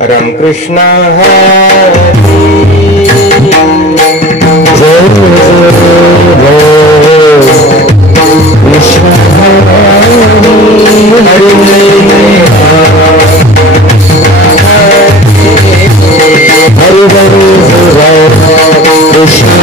राम कृष्ण हरे जय कृष्ण हरे कृष्ण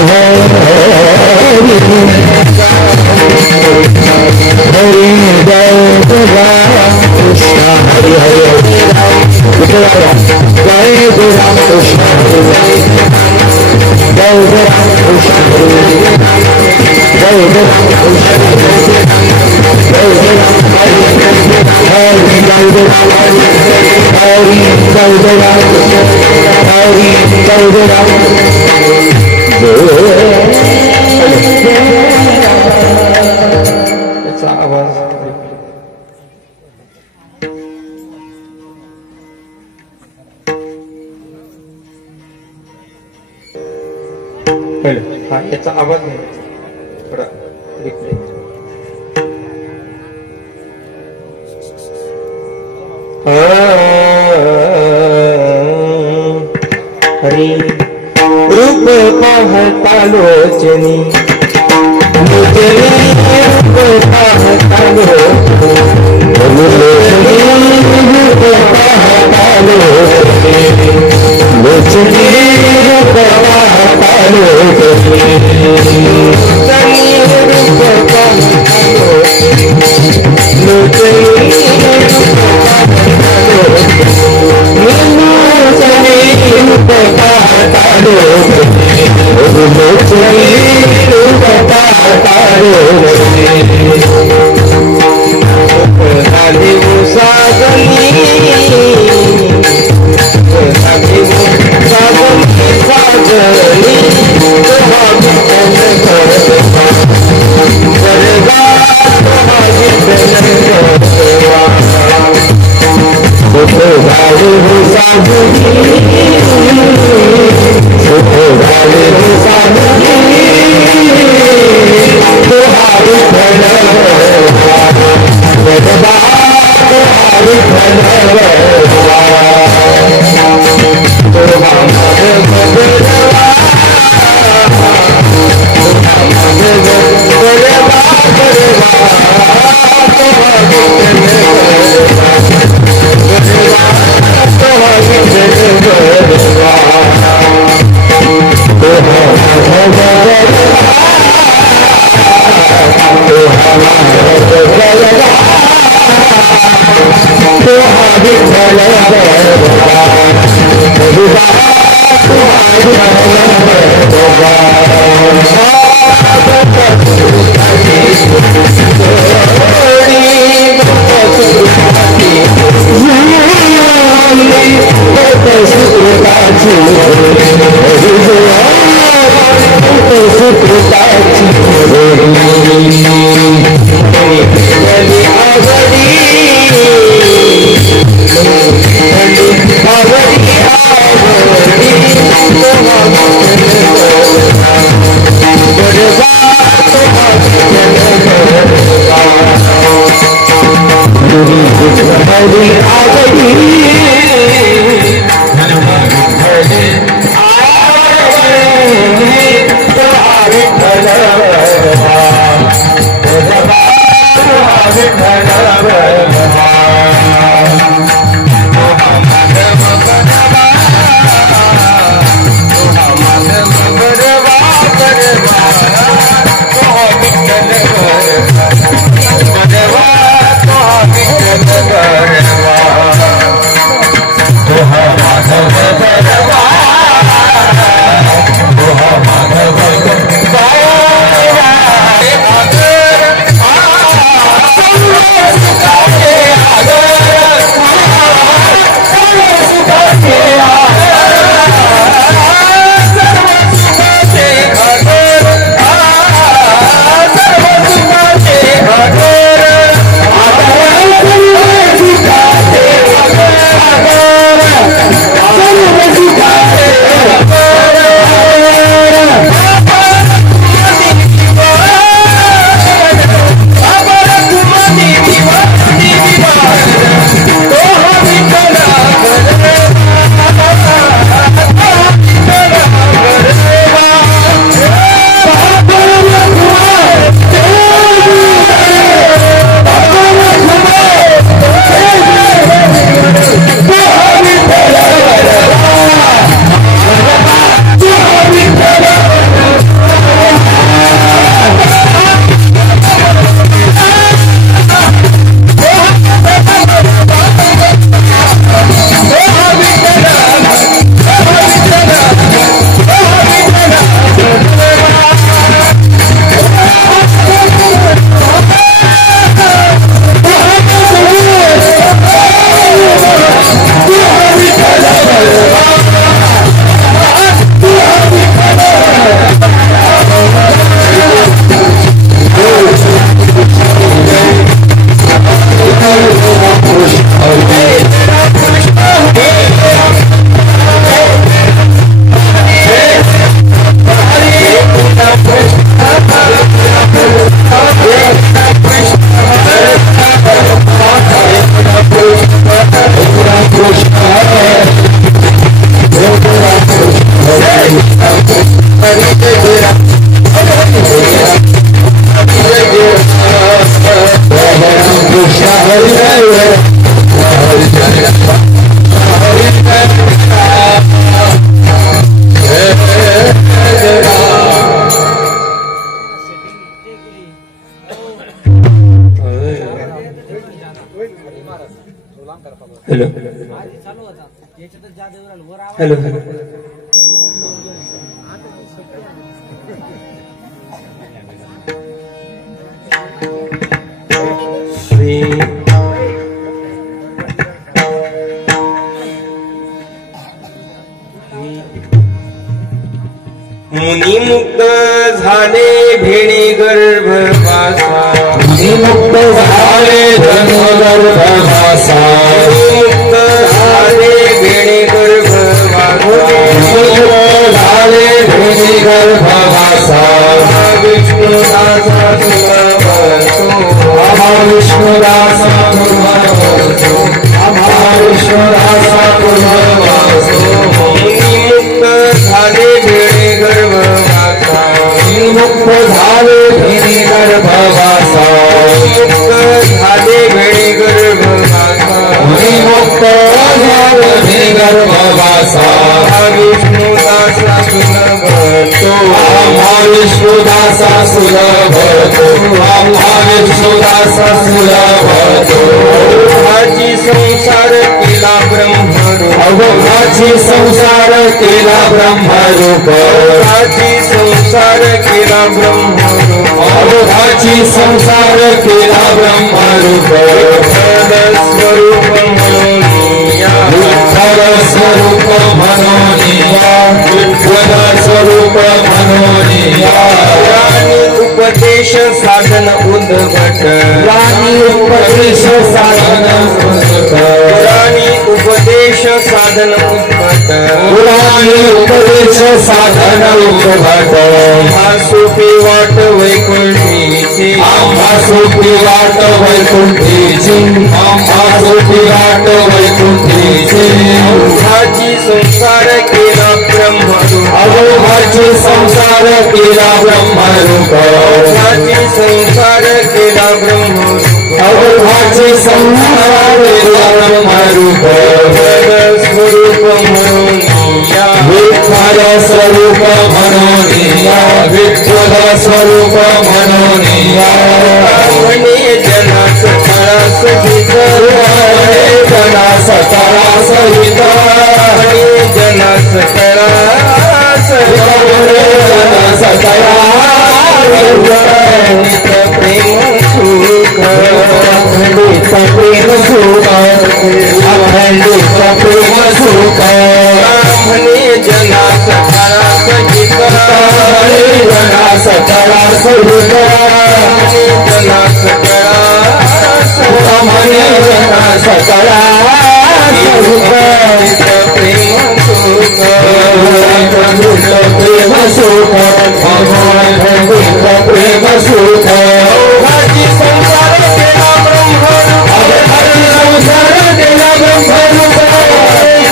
याचा आवाज नाही थोडा रिप्ले हरी रूप पाहता लोचनी रूप पाहता लोचनी रूप पाहता लोचनी रूप पाहता लोचनी हॅलो मुनी मुक्त झाले भेणे गर्भवासा मुनी मुक्त झाले गर्भवासा मुक्त झाले भेणे गर्भवासा झाले भेणे गर्भवासा विष्णुदासा विष्णुदासा विष्णुदासा मुनी मुक्त झाले भेणे गर्भवासा मुक्त झाले भेणे गर्भवासा मुक्त झाले भेणे गर्भवासा मुक्त झाले भेणे गर्भवासा विष्णुदासा सुलभतो विष्णुदासा सुलभतो विष्णुदासा सुलभतो हाची संसार केला ब्रह्मरूप अवघाची संसार केला ब्रह्मरूप हाची संसार केला ब्रह्मरूप अवघाची संसार केला ब्रह्मरूप स्वरूप म्हणून विठ्ठल स्वरूप म्हणून विठ्ठल स्वरूप म्हणून उपदेश साधन उद्भट राणी उपदेश साधन पुराणी उपदेश साधन उद्भट पुराणी उपदेश साधन उद्भट सोपी वाट वैकुंठीची आम्हा सोपी वाट वैकुंठीची आम्हा सोपी वाट वैकुंठीची हाची संसार केला ब्रह्मरूप अवघाची संसार केला ब्रह्मरूप हाची संसार केला ब्रह्मरूप अवघाची संसार केला ब्रह्मरूप स्वरूप म्हणून विठ्ठल स्वरूप म्हणून विठ्ठल स्वरूप म्हणून म्हणे जनास तळास हित जनास तळास हित जनास तळास जनास तळास प्रेम सुख अखंडित प्रेम सुख अखंडित प्रेम सुख म्हणे जनास तळास हित जनास तळास हित जनास तळास म्हणे जनास तळास हित प्रेम सुख प्रेम सुख अखंडित प्रेम सुख हाची संसार केला ब्रह्मरूप अवघाची संसार केला ब्रह्मरूप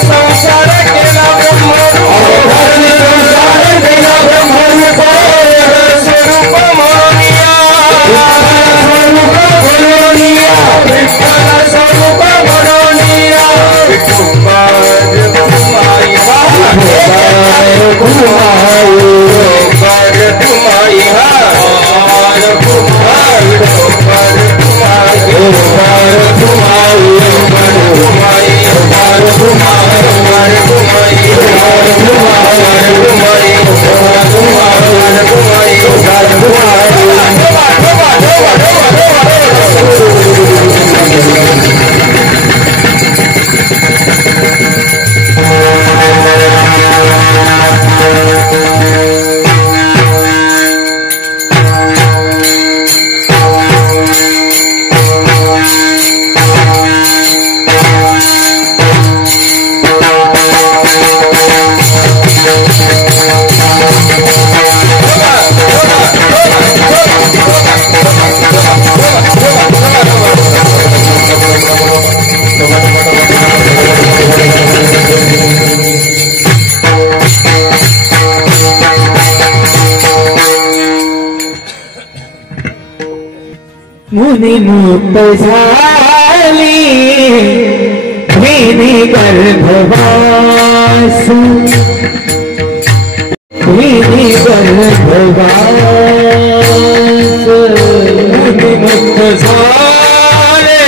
संसार केला ब्रह्मरूप अवघाची संसार केला ब्रह्मरूप स्वरूप म्हणूनिया स्वरूप म्हणूनिया विठ्ठल स्वरूप म्हणूनिया विठुबाज तुम्हाई कुमार बाज तुम्हाई हा विठुबाज मुनी मुक्त झाली भेणे गर्भवास भेणे गर्भवास मुनी मुक्त झाले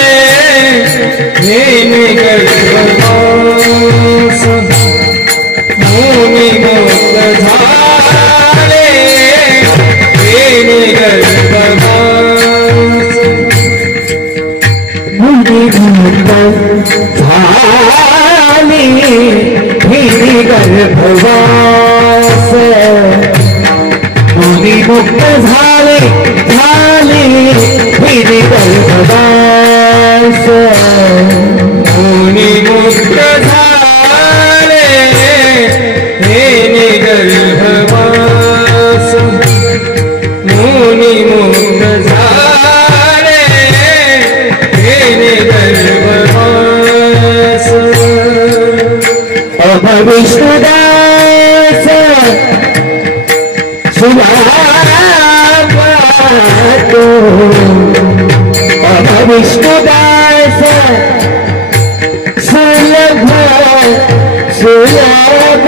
भेणे गर्भवास गर्भवास मुनी मुक्त झाले झाले विनी गर्भवास मुनी मुक्त झाले हेने गर्भवास मुनी मुक्त झाले हेने गर्भवास अब विष्णुदास सुलाभातो अब विष्णुदास सुलभ सुलभ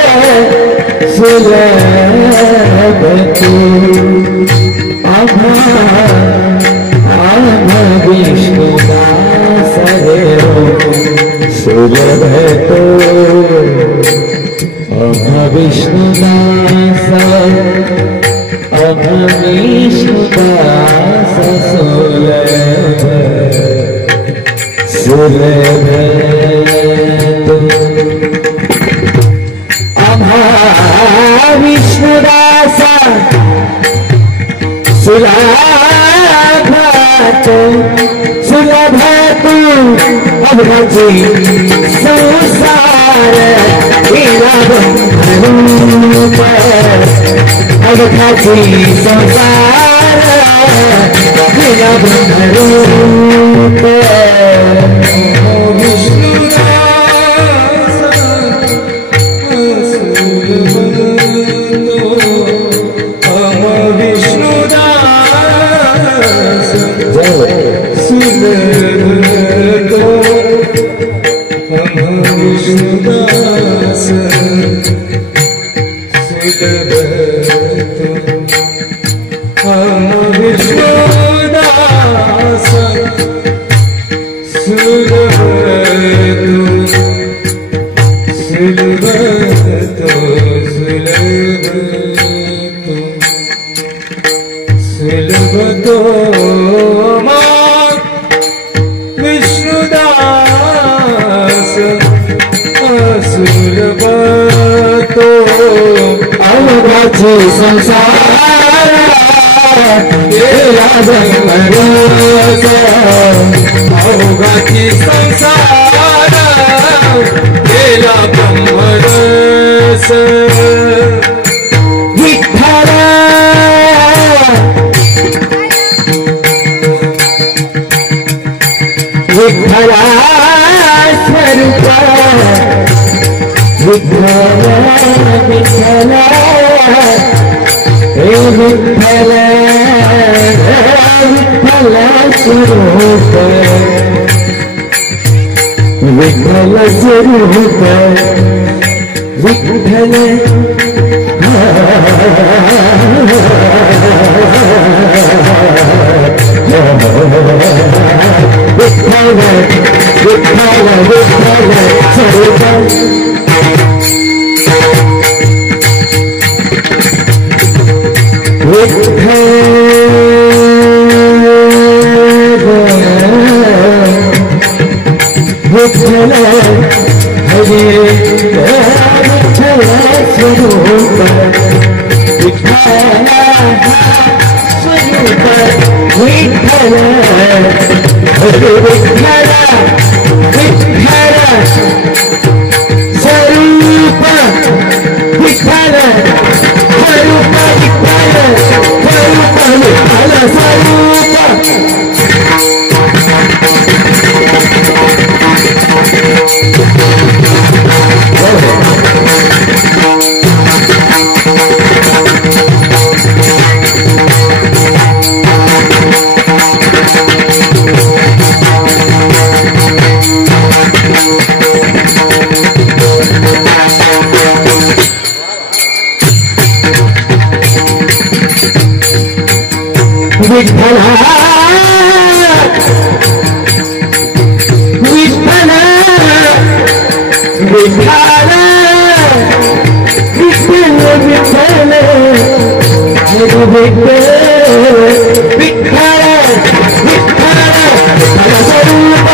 सुलभतो आभा विष्णुदास देव सुलभतो आभा विष्णुदास आभा विष्णुदास सुलभ सुलभतो आभा विष्णुदास सुलभतो सुलभतो अभ्रजी संसार रूप अभ्रजी संसार रूप विष्णुदास हम विष्णुदास सुलभतो सुलभतो सुलभतो विष्णुदास सुलभतो अवघाची संसार केला जन्मरस अवघाची संसार केला ब्रह्मरस विठ्ठल विठ्ठला स्वरूप विठ्ठल विठ्ठल हे विठ्ठल विठ्ठल स्वरूप विठ्ठल स्वरूप विठ्ठल विठ्ठल विठ्ठल विठ्ठल स्वरूप विठ्ठल हरे विठ्ठल स्वरूप विठ्ठल स्वरूप विठ्ठल हरे विठ्ठल विठ्ठल स्वरूप विठ्ठल स्वरूप विठ्ठल स्वरूप विठ्ठल स्वरूप विठ्ठल विठ्ठल विठ्ठल विठ्ठल विठ्ठल विठ्ठल विठ्ठल विठ्ठल स्वरूप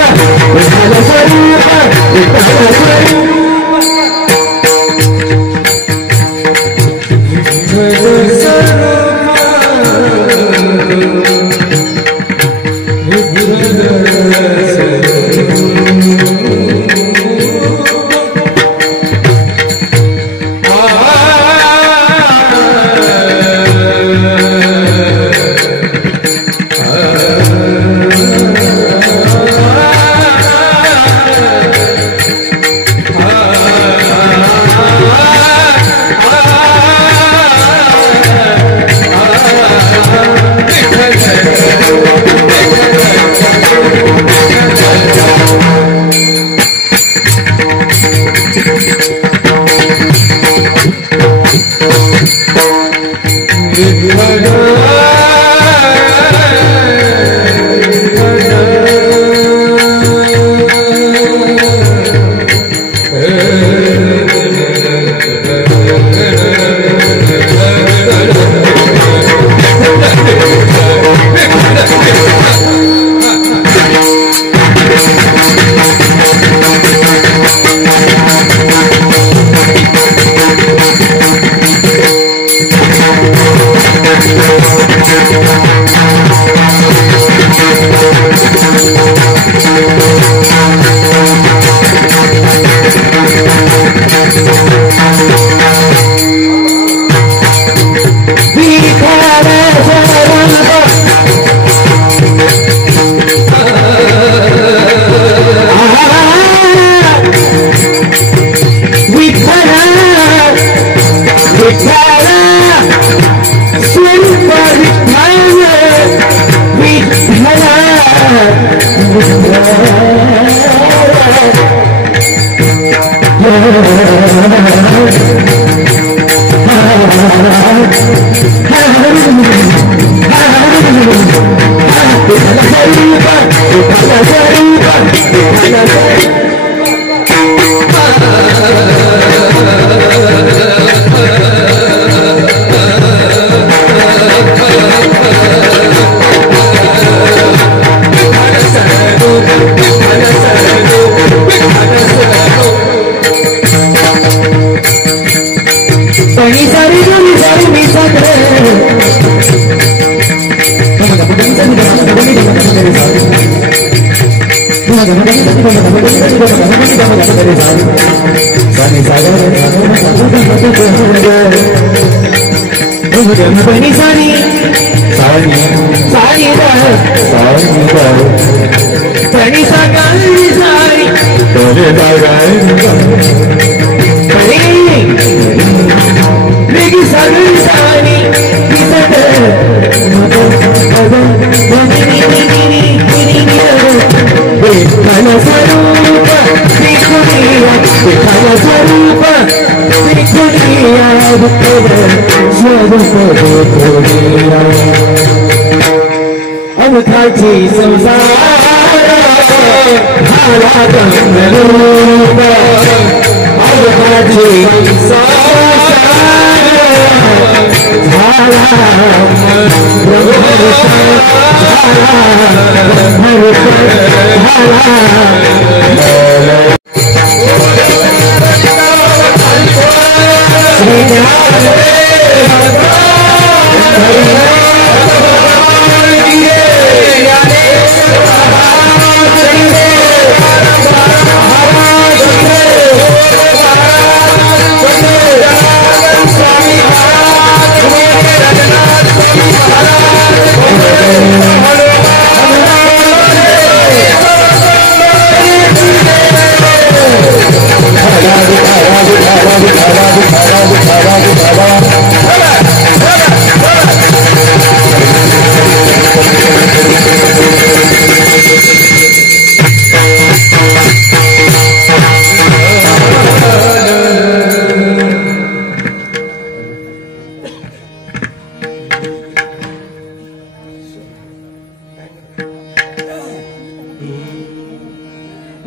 विठ्ठल स्वरूप विठ्ठल स्वरूप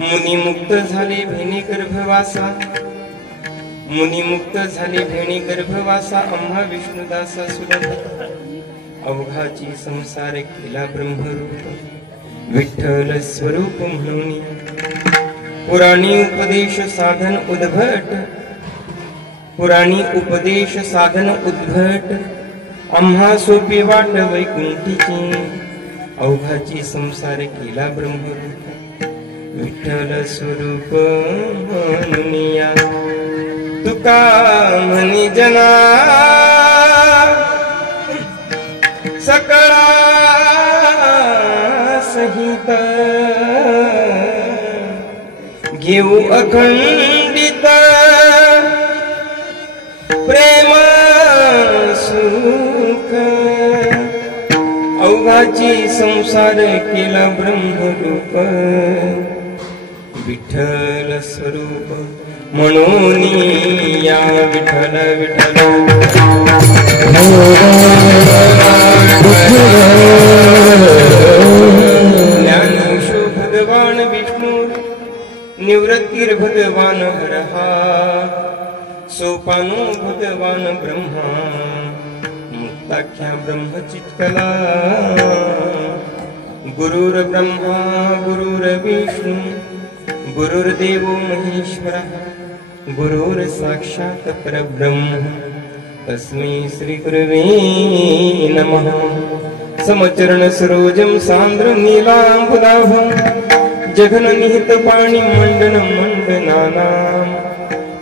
मुनिमुक्त झाले भेणी गर्भवासा, मुनिमुक्त झाले भेणी गर्भवासा, आम्हा विष्णुदासा सुरत अवघाची संसार केला ब्रह्मरूप, विठ्ठल स्वरूप म्हणून पुराणी उपदेश साधन उद्भट, पुराणी उपदेश साधन उद्भट, आम्हा सोपी वाट वैकुंठीची, अवघाची संसार केला ब्रह्मरूप, विठ्ठल स्वरूप म्हणूनिया. तुका म्हणी जना सकळा सहित, घेऊ अखंडित प्रेम सुख, अवघाची संसार केला ब्रह्मरूप, विठ्ठल स्वरूप म्हणून या विठ्ठल विठ्ठल ज्ञानेशो भगवान विष्णु निवृत्तिर भगवान हरहा सोपानो भगवान ब्रह्मा मुक्ताख्या ब्रह्मचित्कला गुरुर्ब्रह्मा गुरुर्विष्णु गुरुर्देवो महेश्वरः गुरुर्साक्षात् परब्रह्म तस्मै श्री गुरवे नमः समचरण सरोजं सान्द्रं नीलाम्बुदाभं जघननिहित पाणि मण्डनं मण्डनानां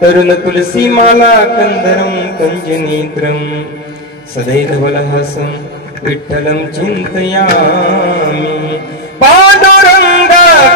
तरुण तुलसी माला कंदरं कंजनेत्रं सदैधवलहासं विठ्ठलं चिन्तयामि पांडुरंगाकारु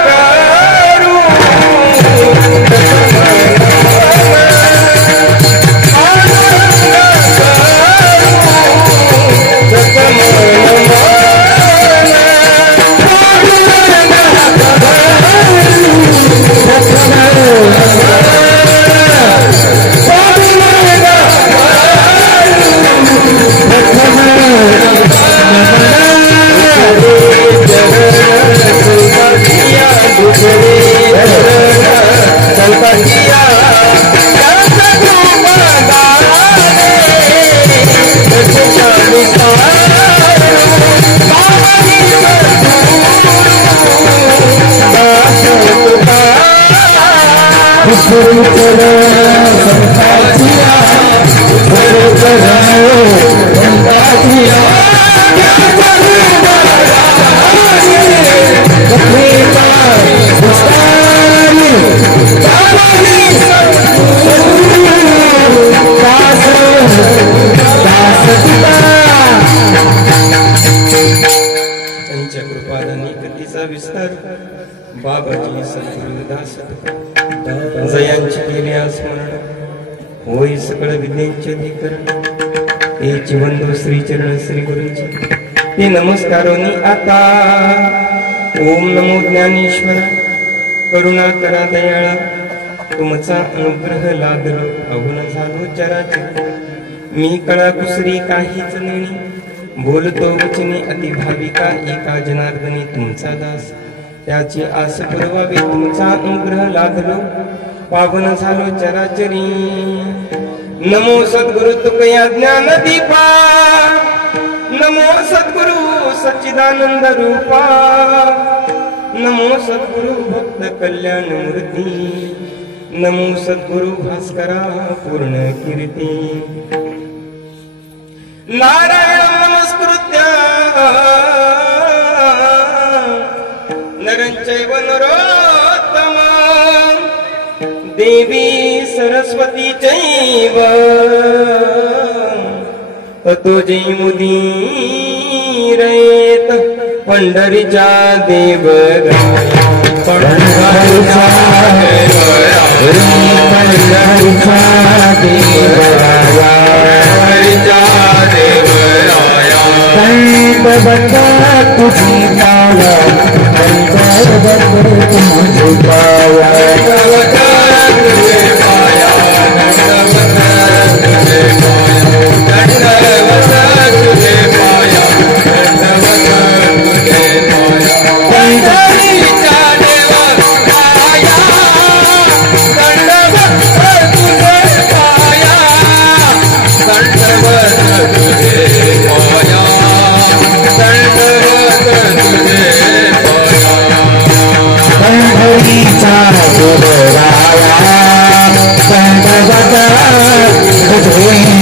बाबाजी सद्गुरुदास जयांची केल्या स्मरण होय सकळ विद्येचे अधिकरण तेची वंदो श्री चरण श्री गुरुची ते नमस्कारोनी आता ओम नमो ज्ञानेश्वर करुणा करा दयाळा तुमचा अनुग्रह लादलो अवघन झालो चराचर मी कळा कुसरी काहीच नेणी बोलतो वचने अतिभाविका एका जनार्दनी तुमचा दास त्याची आस पुरवावी तुमचा अनुग्रह लादलो पावन झालो चराचरी नमो सद्गुरु तुकया ज्ञान दीपा नमो सद्गुरु सच्चिदानंद रूपा नमो सद्गुरु भक्त कल्याण मूर्ती नमो सद्गुरु भास्करा पूर्ण कीर्ती नारायण नमस्कृत्य नरंचैव नरोत्तमा देवी सरस्वती चैव ततो जयमुदीरयेत पंढरीच्या देवराया पंढरीच्या देवराया दंडवत तुझी पाया दंडवत तुझी पाया दंडवत तुझे पाया दंडवत तुझे पाया दंडवत तुझे पाया दंडवत तुझे पाया पंढरीच्या देवराया दंडवत तुझे पाया दंडवत तुझे पाया पंढरीचा देवराया दंडवत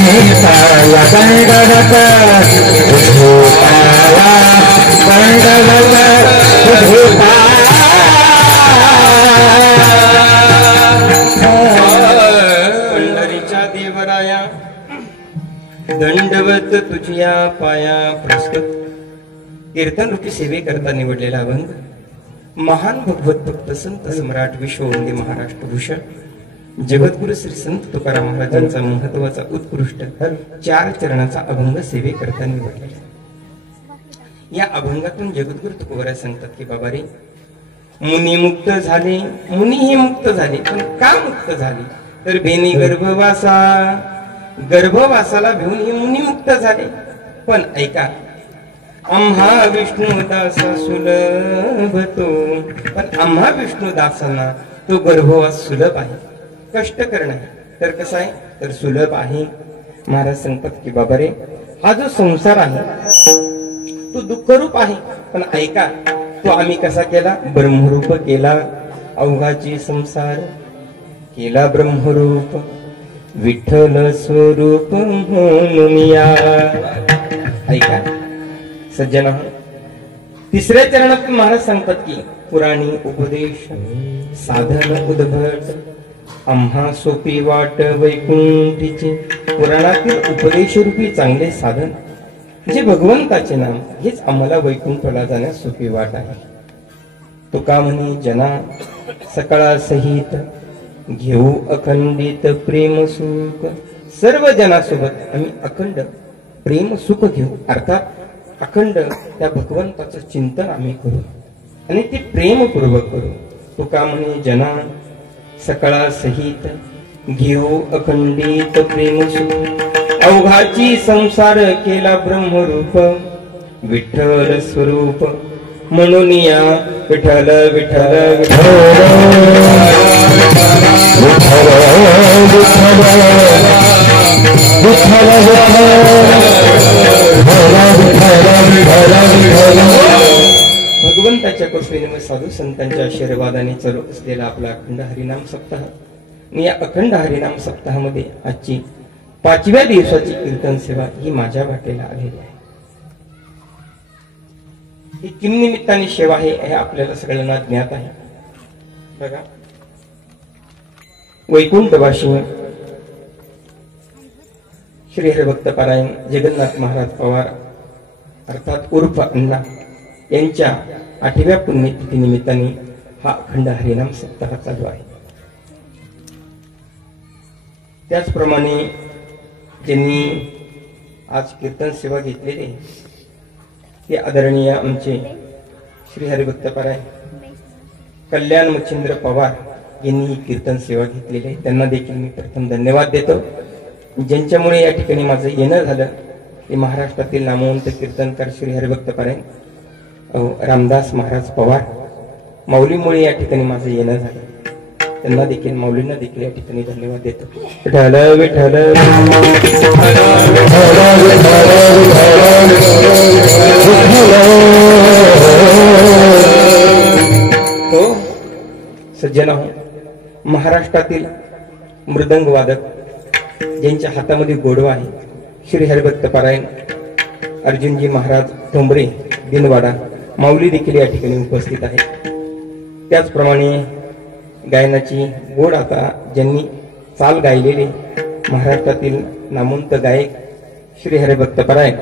तुझे पाया दंडवत तुझे पाया दंडवत तुझे पंढरीच्या देवराया दंडवत तुझ्या पाया प्रस्तुत कीर्तन रूपी सेवे करता निवडलेला अभंग महान भगवत भक्त संत सम्राट विश्ववंदी महाराष्ट्र भूषण जगद्गुरु श्री संत तुकाराम महाराजांचा महत्वाचा उत्कृष्ट 4 चरणाचा अभंग सेवे करता निवडलेला या अभंगातून जगद्गुरु तुकोबराय सांगतात की बाबा रे मुनी मुक्त झाले मुनी हे मुक्त झाले पण का मुक्त झाले तर बेनी गर्भवासाला भिवून ही मुनी मुक्त झाले. पण ऐका, आम्हा विष्णुदासा सुलभ तो, पण आम्हा विष्णुदासांना तो गर्भवास सुलभ आहे. कष्ट करणं तर कसं आहे, तर सुलभ आहे. महाराज सांगतात की बाबा रे, हा जो संसार आहे तो दुःखरूप आहे. पण ऐका, तो आम्ही कसा केला, ब्रह्मरूप केला. अवघाची संसार केला ब्रह्मरूप, विठ्ठल स्वरूप म्हणून या. ऐका सज्जन, तिसऱ्या चरणात महाराज सांगतात की पुराणी उपदेश साधन उद्भट, आम्हा सोपी वाट वैकुंठीची. पुराणातील उपदेशरूपी चांगले साधन जे भगवंताचे नाम, हेच आम्हाला वैकुंठला जाण्यास सोपी वाट आहे. तुका म्हणे जना सकाळा सहित घेऊ अखंडित प्रेम सुख. सर्व जनासोबत आम्ही अखंड प्रेम सुख घेऊ, अर्थात अखंड त्या भगवंताचं चिंतन आम्ही करू आणि ते प्रेमपूर्वक करू. तुका म्हणे जना सकाळा सहित घेऊ अखंडित प्रेम सुख, अवघाची संसार केला ब्रह्मरूप, विठ्ठल स्वरूप म्हणून या. विठ्ठल विठ्ठल भगवंताच्या कृपेने साधू संतांच्या आशीर्वादाने चालू असलेला आपला अखंड हरिनाम सप्ताह. आणि या अखंड हरिनाम सप्ताहामध्ये आजची 5व्या दिवसाची कीर्तन सेवा ही माझ्या वाटेला आलेली आहे. ही किम निमित्ताने सेवा आहे हे आपल्याला सगळ्यांना ज्ञात आहे. बघा, वैकुंठवासी श्री हरिभक्त पारायण जगन्नाथ महाराज पवार अर्थात उर्फ अण्णा यांच्या 8व्या पुण्यतिथी निमित्ताने हा अखंड हरिनाम सप्ताह चालू आहे. त्याचप्रमाणे ज्यांनी आज कीर्तन सेवा घेतलेली ते आदरणीय आमचे श्री हरिभक्त पारायण कल्याण मच्छिंद्र पवार यांनी ही कीर्तन सेवा घेतलेली आहे. त्यांना देखील मी प्रथम धन्यवाद देतो. ज्यांच्यामुळे या ठिकाणी माझं येणं झालं ते महाराष्ट्रातील नामवंत कीर्तनकार श्री हरिभक्त पारायण रामदास महाराज पवार, माऊलीमुळे या ठिकाणी माझं येणं झालं. त्यांना देखील, माऊलींना देखील या ठिकाणी धन्यवाद देतो. विठ्ठल विठ्ठल हो सज्जन हो, महाराष्ट्रातील मृदंग वादक ज्यांच्या हातामध्ये गोडवा आहे श्री हरिभक्त पारायण अर्जुनजी महाराज ठोंबरे बिनवाडा, माऊली देखील या ठिकाणी उपस्थित आहे. त्याचप्रमाणे गायनाची गोड आता ज्यांनी चाल गायलेले महाराष्ट्रातील नामवंत गायक श्री हरिभक्त पारायण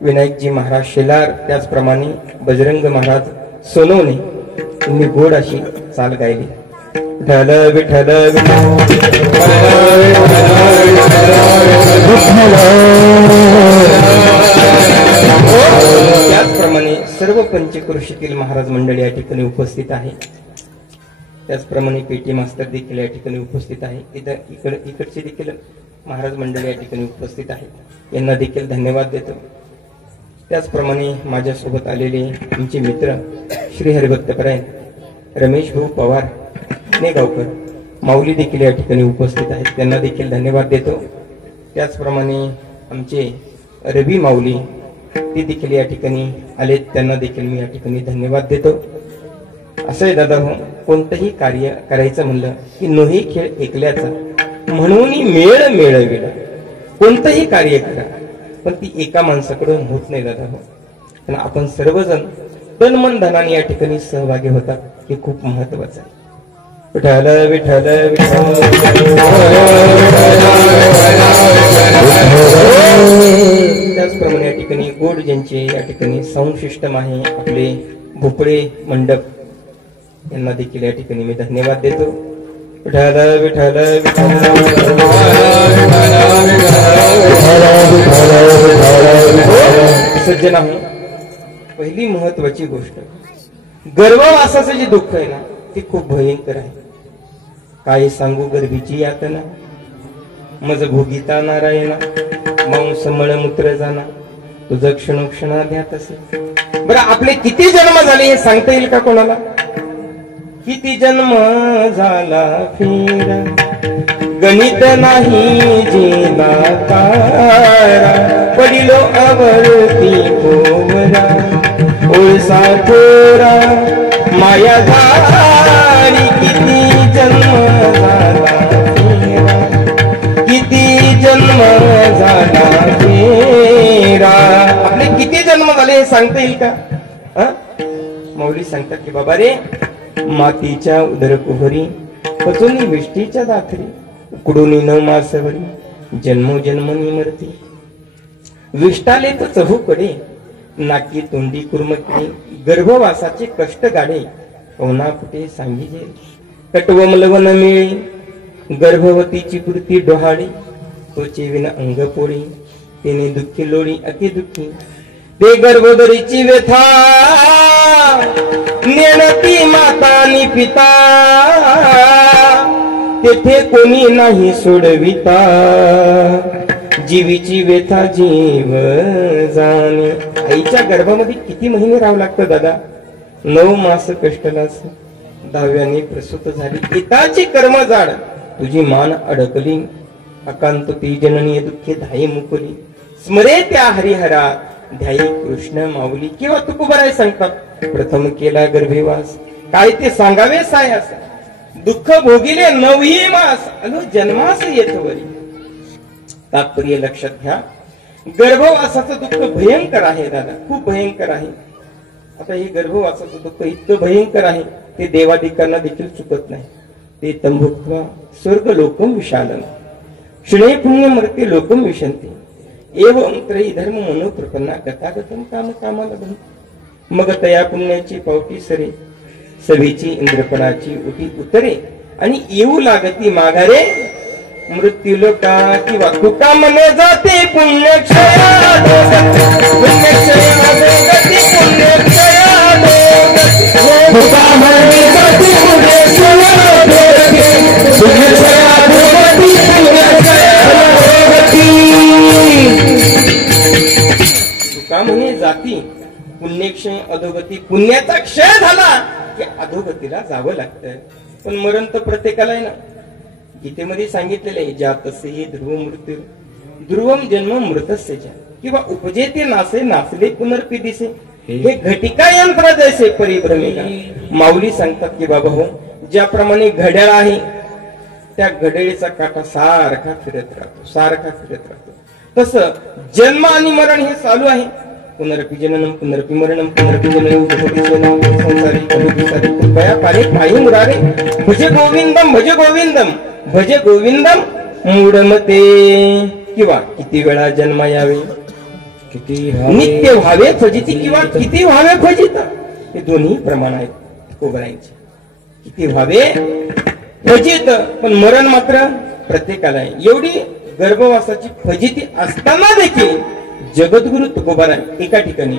विनायकजी महाराज शेलार, त्याचप्रमाणे बजरंग महाराज सोनवणे यांनी गोड अशी चाल गायली. विठ्ठल विठ्ठल त्याचप्रमाणे सर्व पंचक्रोशीतील महाराज मंडळी या ठिकाणी उपस्थित आहे. त्याचप्रमाणे पेटी मास्तर देखील या ठिकाणी उपस्थित आहे. इकडचे देखील महाराज मंडळी या ठिकाणी उपस्थित आहे. यांना देखील धन्यवाद देतो. त्याचप्रमाणे माझ्यासोबत आलेले आमचे मित्र श्री हरिभक्त पारायण रमेश भाऊ पवार नेगावकर, माऊली देखील या ठिकाणी उपस्थित आहेत. त्यांना देखील धन्यवाद देतो. त्याचप्रमाणे आमचे रवी माऊली ते देखील या ठिकाणी आले, त्यांना देखील मी या ठिकाणी धन्यवाद देतो. असं आहे दादा हो, कोणतंही कार्य करायचं म्हणलं की नोही खेळ ऐकल्याचा म्हणून मेळ मेळविला. कोणतंही कार्य करा पण ती एका माणसाकडून होत नाही दादा हो. पण आपण सर्वजण तन मन धनाने या ठिकाणी सहभागी होतात, हे खूप महत्वाचं आहे. विठ्ठल विठ्ठल त्याचप्रमाणे या ठिकाणी गोड ज्यांचे या ठिकाणी साऊंड सिस्टम आहे आपले भोपळे मंडप, यांना देखील या ठिकाणी मी धन्यवाद देतो. विठ्ठल विठ्ठल सज्जना हो, पहिली महत्वाची गोष्ट, गर्भवासाचं जे दुःख आहे ना ते खूप भयंकर आहे. काय सांगू गर्भीची यातना, मज भोगिता नारायणा, मांस मळमूत्र जाना, तुझं क्षणोक्षणाध्यात असे. बरं, आपले किती जन्म झाले हे सांगता येईल का कोणाला? किती जन्म झाला फेरा, गणित नाही जीला तारा, पडिलो आवरती पोवरा, ओळसा थोरा माया झाली. किती जन्म झाला फेरा, किती जन्म झाला फेरा. आपले किती जन्म झाले हे सांगता येईल का? माऊली सांगतात की बाबा रे, मातीच्या उदर कुहरी, पचोनी विष्टीच्या दाखरी, उकडून न मासवरी, जन्मोजन्मनी मरती. विष्टाले तर चहूकडे, नाकी तोंडी कुर्मकडे, गर्भवासाचे कष्ट गाडे, पवना फुटे सांगिजे, कटवमलवन मिळे, गर्भवतीची कृती डोहाळी, तोचे विना अंग पोळी, तिने दुःखी लोळी अति दुःखी. ते गर्भोदरीची व्यथा, नेणती मातानी पिता, तेथे कोणी नाही सोडविता, जीवीची व्यथा जीव जाणे. आईच्या गर्भामध्ये किती महिने राहावं लागतं दादा? 9 मास कष्टलास, 10व्याने प्रसूत झाली. पिताची कर्म जाड, तुझी मान अडकली, अकांत ती जननी दुःखे धाई मुकली. स्मरे त्या हरिहरा, ध्याई कृष्ण माऊली. किंवा तुकोबाराय सांगतात, प्रथम केला गर्भेवास, काय ते सांगावे सायास, दुःख भोगिले 9ही मास, अलो जन्मास येतवरी. तात्पर्य लक्षात घ्या, गर्भवासाचं दुःख भयंकर आहे दादा, खूप भयंकर आहे. आता हे गर्भवासाचं दुःख इतकं भयंकर आहे, ते देवादिकांना देखील चुकत नाही. ते तंभुक्त्वा स्वर्ग लोकम विशालन, क्षणे पुण्य मर्ते लोकम विशंती, एवं त्रयी धर्म मनोप्रपन्ना, गतागतम काम कामाला बंध. मग तया पुण्याची पावटी सरे, सभेची इंद्रपणाची उठी उतरे, आणि येऊ लागती माघारे मृत्यू लोका. किंवा तुका मने जाते पुण्यक्षया, पुण्यक्षया गती, पुण्यक्षया तुका मने जाते पुण्यक्षया, पुण्यक्षया गती, पुण्यक्षया गती. तुका म्हणे जाती पुण्यक्षय अधोगती, पुण्याचा क्षय झाला की अधोगतीला जावं लागतं. पण मरण तर प्रत्येकाला आहे ना. गीतेमध्ये सांगितलेलं आहे, जातसे ध्रुव मृत्यू, ध्रुवम जन्म मृतस्य च, किंवा उपजेते नासे नासले पुनर्पी दिसे, हे घटिका यंत्र जैसे परिभ्रमेला. माऊली सांगतात की बाबा हो, ज्याप्रमाणे घड्याळ आहे, त्या घड्याळीचा काटा सारखा फिरत राहतो, सारखा फिरत राहतो, तसं जन्म आणि मरण हे चालू आहे. पुनरपि जननम पुनरपि मरणम पुनरपि जननम संसारी कलुषारी कृपया पारे पायी मुरारे, भज गोविंदम भज गोविंदम भज गोविंदम मूढमते. किंवा किती वेळा जन्म यावे, किती नित्य व्हावे फजिती, किंवा किती व्हावे फजित, हे दोन्ही प्रमाण आहेत कोबरायचे. किती व्हावे फजित, पण मरण मात्र प्रत्येकाला आहे. एवढी गर्भवासाची फजिती असताना देखील जगद्गुरु तुकोबाराय एका ठिकाणी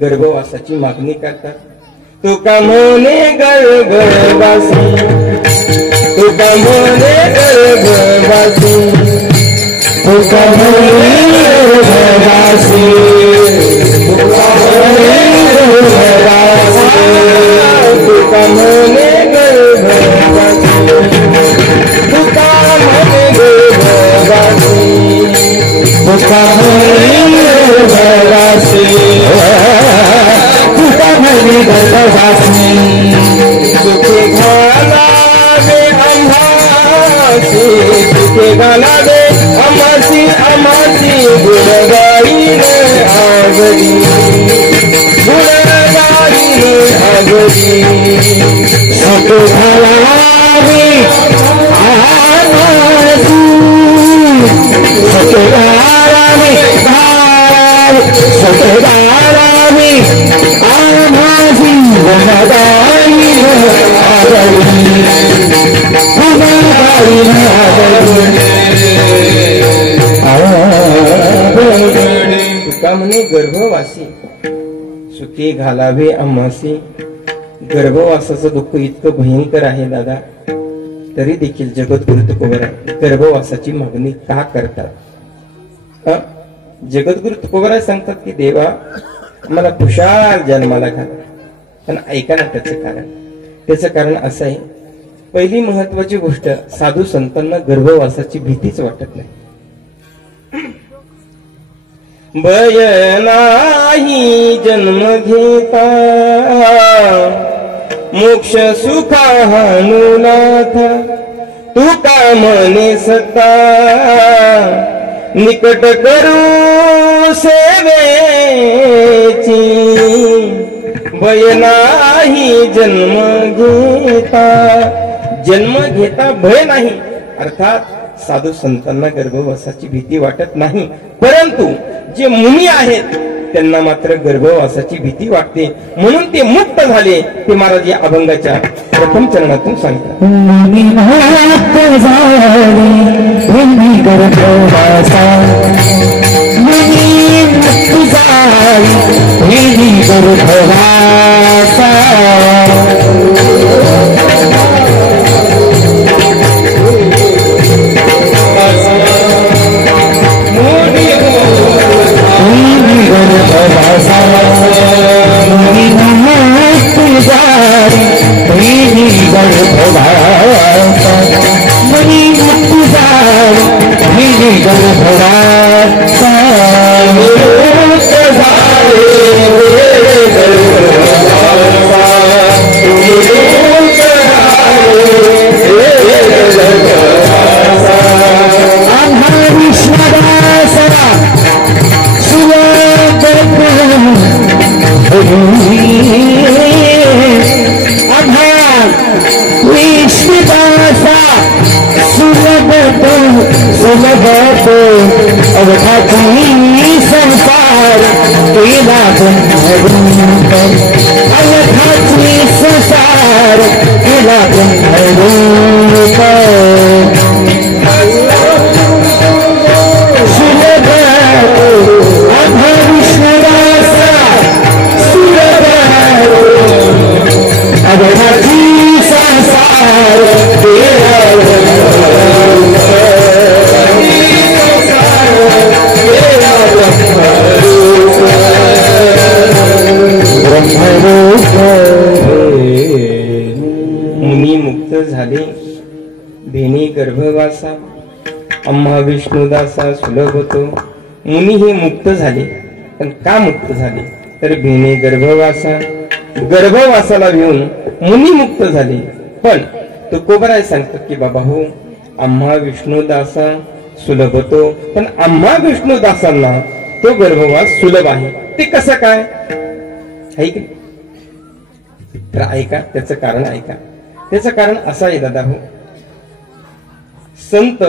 गर्भवासाची मागणी करतात. तुका म्हणे गर्भवासी, तुका म्हणे गर्भवासी, तुका म्हणे गर्भवासी, तुका म्हणे गर्भवासी, तुका म्हणे गर्भवासी, तुका म्हणे गर्भवासी, तुका म्हणे गर्भवासी, तुका म्हणे गर्भवासी. सुखे घालावे आम्हासी, सुखे घालावे आम्हासी, आम्हासी गुणगाईन आगरी, गुणगाईन आगरी. सुखे घालावे आम्हासी, सुखे घालावे सुखे घालावे आम्हासी गुणगाईन आगरी, गुणगाईन आगरी. तुका म्हणे गर्भवासी, सुखे घालावे आम्हासी. गर्भवासाचं दुःख इतकं भयंकर आहे दादा, तरी देखील जगद्गुरु तुकोबराय गर्भवासाची मागणी का करतात? जगद्गुरु तुकोबराय सांगतात की देवा मला खुशाल जन्माला घाल. पण ऐका ना त्याचं कारण असं आहे, पहिली महत्वाची गोष्ट, साधू संतांना गर्भवासाची भीतीच वाटत नाही. भय नाही जन्म घेता मोक्ष सुखा हानुनाथ, तू का म्हणे सत्ता निकट करू सेवेची. भय नाही जन्म घेता भय नाही, अर्थात साधू संतांना गर्भवासाची भीती वाटत नाही. परंतु जे मुनी आहेत त्यांना मात्र गर्भवासाची भीती वाटते, म्हणून ते मुक्त झाले. ते महाराज या अभंगाच्या प्रथम चरणातून सांगतात. मुनी मुक्त झाले भेणी गर्भवासा, अम्हा विष्णुदासा सुलभ होतो. मुनी हे मुक्त झाले, पण का मुक्त झाले तर भेणी गर्भवासाला घेऊन मुनी मुक्त झाले. पण तुकोबराय सांगतात की बाबा हो, आम्हा विष्णुदासा सुलभ होतो, पण आम्हा विष्णुदासांना तो गर्भवास सुलभ आहे. ते कसं काय ऐक तर ऐका, त्याचं कारण ऐका. त्याचं कारण असं आहे दादा हो, संत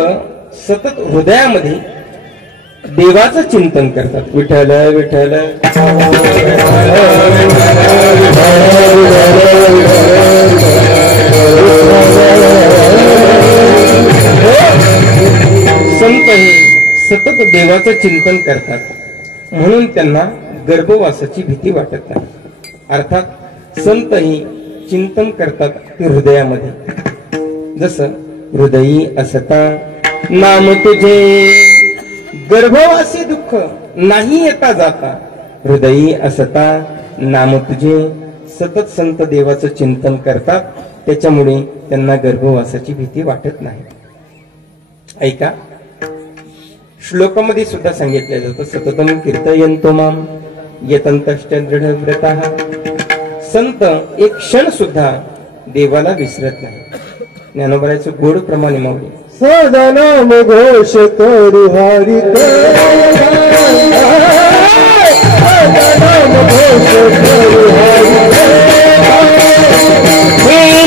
सतत हृदयामध्ये देवाचं चिंतन करतात. विठ्ठल विठ्ठल संत हे सतत देवाचं चिंतन करतात, म्हणून त्यांना गर्भवासाची भीती वाटत नाही. अर्थात संत ही चिंतन करतात ते हृदयामध्ये. जसं हृदयी असता नाम तुझे, गर्भवासी दुःख नाही येता जाता. हृदयी असता नाम तुझे, सतत संत देवाचं चिंतन करतात, त्याच्यामुळे त्यांना गर्भवासाची भीती वाटत नाही. ऐका, श्लोकामध्ये सुद्धा सांगितलं जातं, सततम कीर्तयन्तो माम यतन्तश्च दृढव्रतः. संत एक क्षण सुद्धा देवाला विसरत नाही. ज्ञानोबरायचं गोड प्रमाणे मावली सदा नाम घोष करू हरि, सदा नाम घोष करू हरि,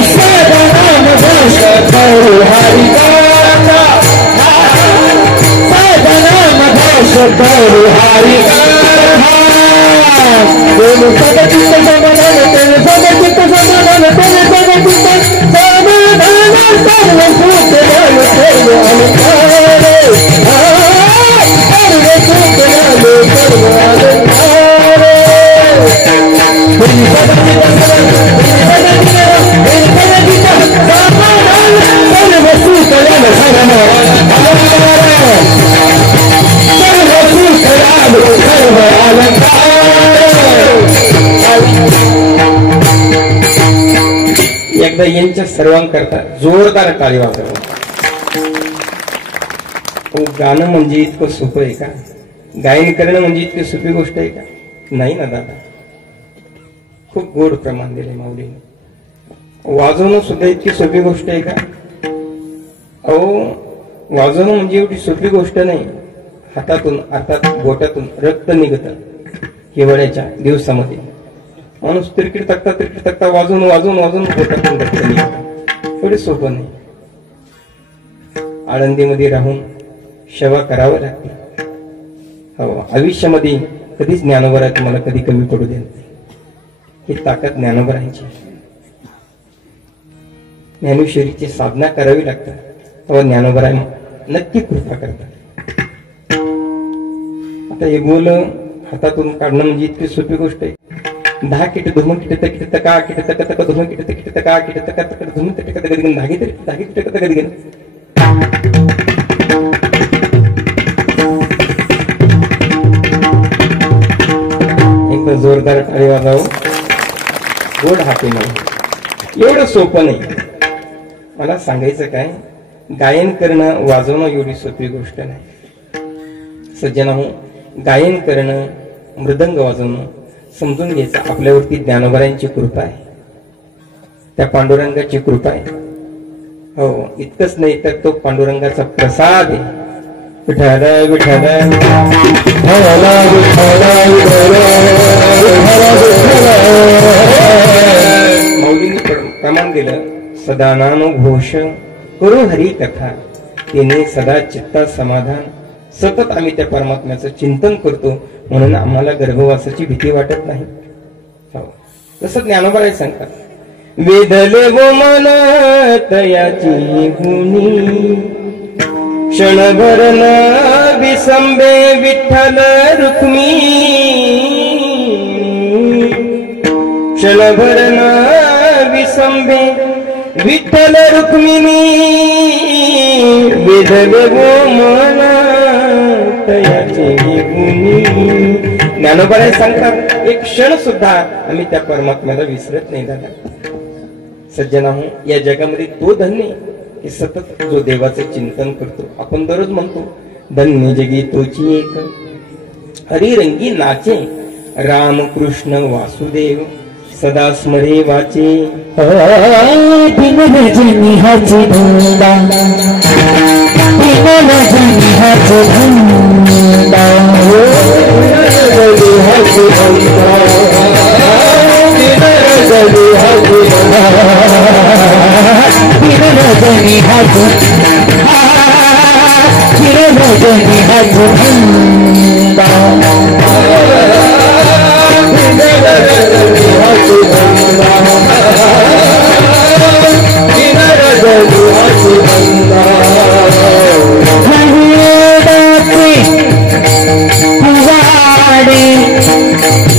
सदा नाम घोष करू हरि, सदा नाम घोष करू हरि. सदचित्त समाधान तेरे, सदचित्त समाधान तेरे, सदचित्त समाधान सर्व सुख लाल सर्व अलंकारे, सर्व सुख लाल सर्व अलंकारे. सदचित्त समाधान तेरे, सदचित्त समाधान तेरे, यांच्या सर्वांकरता जोरदार टाळी वाजवा. गाणं म्हणजे इतकं सोपं आहे का? गायन करणं म्हणजे इतकी सोपी गोष्ट आहे का? नाही ना दादा. खूप गोड प्रमाण दिले माऊलीने. वाजवणं सुद्धा इतकी सोपी गोष्ट आहे का? अहो, वाजवणं म्हणजे एवढी सोपी गोष्ट नाही. हातातून अर्थात बोटातून रक्त निघतं हिवाळ्याच्या दिवसामध्ये. माणूस तिरकीट तक्ता वाजवून बोटातून रक्त निघतं. एवढे सोपं नाही. आळंदीमध्ये राहून सेवा करावं लागते. हो, आयुष्यामध्ये कधीच ज्ञानोबा तुम्हाला कधी कमी पडू देत नाही. ही ताकद ज्ञानोबरांची. ज्ञानेश्वरीची साधना करावी लागतात. तेव्हा ज्ञानोबा नक्की कृपा करतात. आता हे बोल हातातून काढणं म्हणजे इतकी सोपी गोष्ट आहे. 10 किट धुम किट तक तका किट तक तक धुम किट तक तका किट तक तक धुम तक तक कधी धागे किट तक कधी एकदा जोरदार टाळी वाजव. गोड हाती नाही. एवढं सोपं नाही. मला सांगायचं काय, गायन करणं वाजवणं एवढी सोपी गोष्ट नाही. सज्जनांनो, गायन करणं मृदंग वाजवणं समजून घ्यायचं आपल्यावरती ज्ञानोबरांची कृपा आहे. त्या पांडुरंगाची कृपा आहे. हो, इतकंच नाही तर तो पांडुरंगाचा प्रसाद आहे. विठ्ठल विठ्ठल मौलींनी प्रमाण दिलं. सदानानो घोष करू हरी कथा, तिने सदा चित्ता समाधान. सतत आम्ही त्या परमात्म्याचं चिंतन करतो म्हणून आम्हाला गर्भवासाची भीती वाटत नाही. तसं ज्ञानोबा सांगतात. वेदले वो मन तयाची गुणी, क्षणभर न विसंबे विठ्ठल रुक्मी. क्षणभर न विसंबे विठ्ठल रुक्मिणी. वेदले वो मन तयाची गुणी. ज्ञानोबा सांगतात एक क्षण सुद्धा आम्ही त्या परमात्म्याला विसरत नाही. दादा सज्जनांनो, या जगामध्ये तो धन्य की सतत जो देवाचं चिंतन करतो. आपण दररोज म्हणतो धन्य जगी तोची एक, हरिरंगी नाचे राम कृष्ण वासुदेव, सदा स्मरे वाचे. दिन रजनी हाची धंदा, दिन रजनी हाची धंदा, रजनी हाची धंदा, दिन रजनी हाची धंदा, दिन रजनी हाची, दिन रजनी हाची धंदा, दिन रजनी हाची धंदा, दिन रजनी हाची धंदा.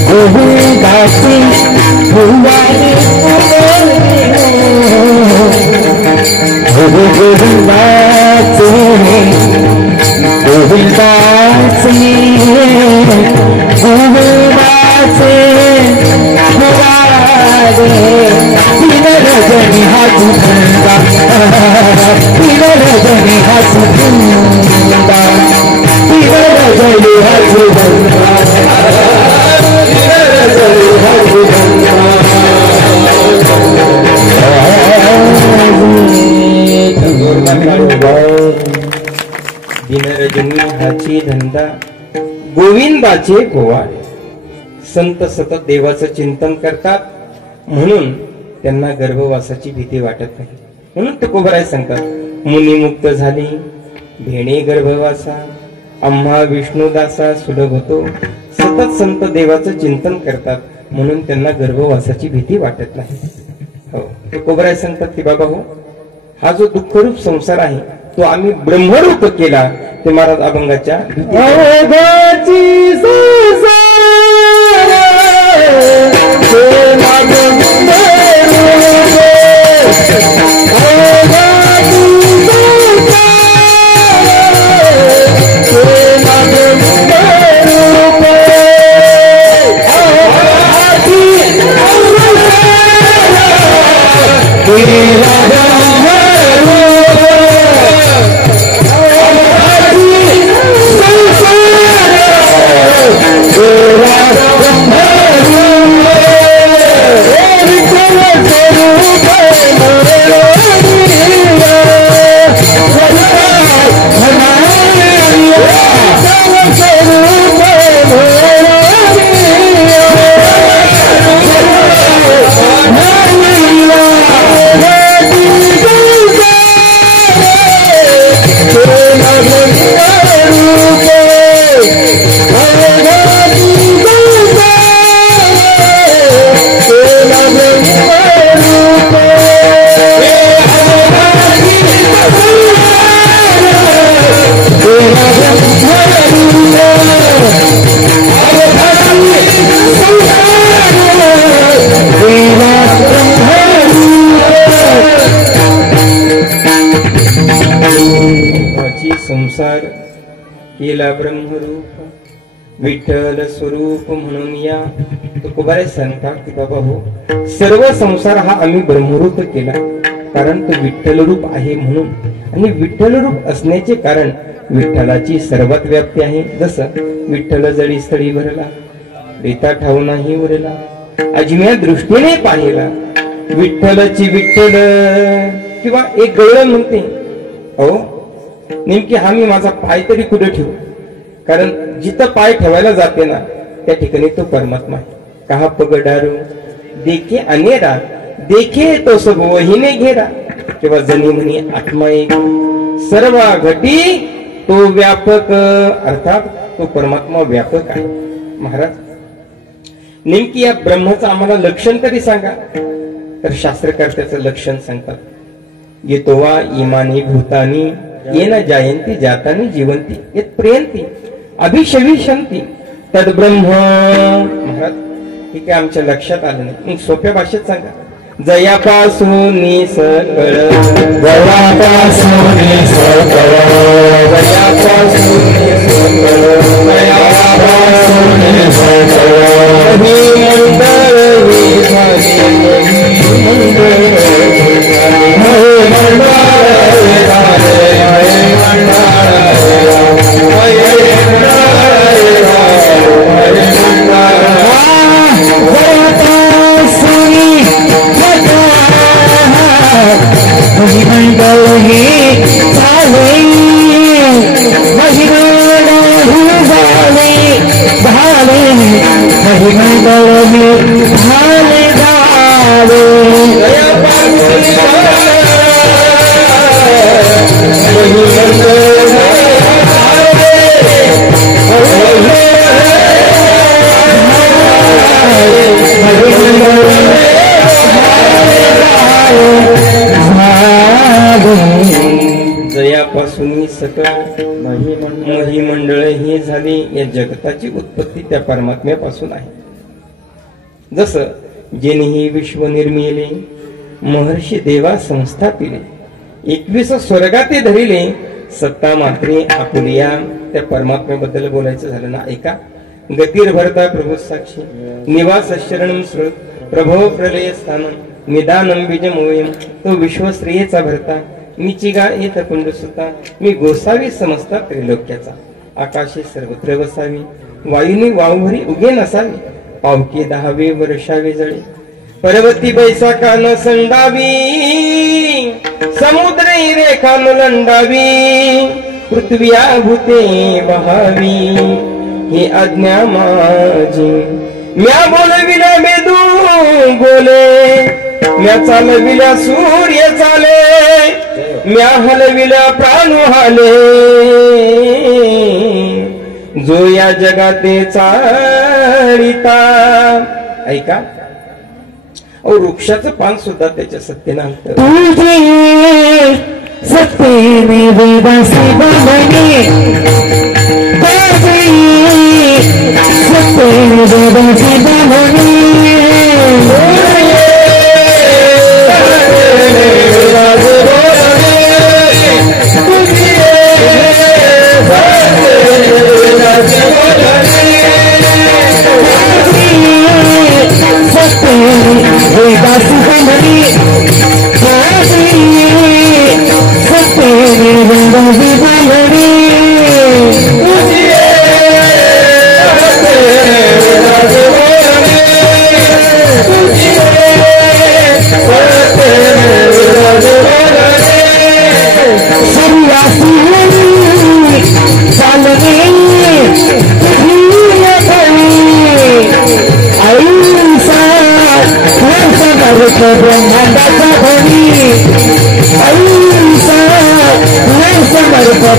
गोविंदाचे भुवाने गोविंदाचे गोविंदाचे गोविंदाचे भुवाने. दिन रजनी हाची धंदा, दिन रजनी हाची धंदा, दिन रजनी हाची धंदा, दिनरजनी हाची धंदा, गोविंदाचे गोवाळे. संत सतत देवाचं चिंतन करतात म्हणून त्यांना गर्भवासाची भीती वाटत नाही. म्हणून तुकोबराय सांगतात मुनिमुक्त झाली भेणे गर्भवासा, आम्हा विष्णुदासा सुलभ होतो. सतत संत देवाचं चिंतन करतात म्हणून त्यांना गर्भवासाची भीती वाटत नाही. हो, तुकोबराय सांगतात की बाबा हो, हा जो दुःखरूप संसार आहे तो आम्ही ब्रह्मरूप केला. ते महाराज अभंगाच्या Thank you. केला ब्रह्मरूप विठ्ठल स्वरूप म्हणून या. तुकोबारे सांगतात की बाबा हो, सर्व संसार हा आम्ही ब्रह्मरूप केला कारण तो विठ्ठल रूप आहे म्हणून. आणि विठ्ठल रूप असण्याचे कारण विठ्ठलाची सर्वात व्याप्ती आहे. जसं विठ्ठल जळी स्थळी भरला, रीता ठाऊ नाही उरला, अजम्या दृष्टीने पाहिला. विठ्ठलची विठ्ठल किंवा एक गवळण म्हणते, अहो नेमकी हा मी माझा पाय तरी कुठे ठेवू, कारण जिथं पाय ठेवायला जाते ना त्या ठिकाणी तो परमात्मा आहे. कहा पगडारू देखे अनेरा, देखे तो सब वहीने घेरा, किंवा जनी म्हणी आत्मा एक, सर्व घटी तो व्यापक, अर्थात तो परमात्मा व्यापक आहे. महाराज नेमकी या ब्रह्माचं आम्हाला लक्षण तरी सांगा. तर शास्त्रकार त्याचं लक्षण सांगतात. येतो वा इमानी भूतानी येन जायंती जातानी जीवंती येत प्रियंती अभिषविशंती तद ब्रह्म. महाराज हे काय आमच्या लक्षात आलं नाही, सोप्या भाषेत सांगा. जयापासून सकळ, जयापासून सकळ, जयापासून सकळ, जयापासून सकळ, ही मंडळ ही झाली, जयापासून सकळ महिमंडळ ही झाली. या जगताची उत्पत्ती त्या परमात्म्यापासून आहे. जसं जेनेही विश्व निर्मिले, महर्षी देवा संस्थापिले, 21 स्वर्गाते धरिले, सत्ता मात्रे आपुलिया. त्या परमात्म्याबद्दल बोलायचं झालं ना, ऐका. गतीर भरता प्रभू साक्षी, निवास शरणम श्रुत, प्रभो प्रलय स्थानम, निदानम बीजमोयम. तो विश्वश्रेयेचा भरता, मी चिगा येत कुंड सुता, मी गोसावी समजता त्रिलोक्याचा. आकाशे सर्वत्र वसावी, वायूने वावभरी उगे नसावी, पावके 10वे वर्षावे जळे, पर्वती बैसाखा न संडावी, समुद्र रेखा न लंडावी, पृथ्वी भूते वहावी. ही आज्ञा माझी, म्या बोलविल्या मेदू बोले, म्या चालविल्या सूर्य चाले, म्या हलविल्या प्राण हाले, जो या जगाते चालिता. ऐका, वृक्षाचं पान सुद्धा त्याच्या सत्तेनं हलतं. तुझे सत्तेने वेदासी बंधने, सत्तेने वेदासी बंधने, ब्रह्मांडाचा धनी,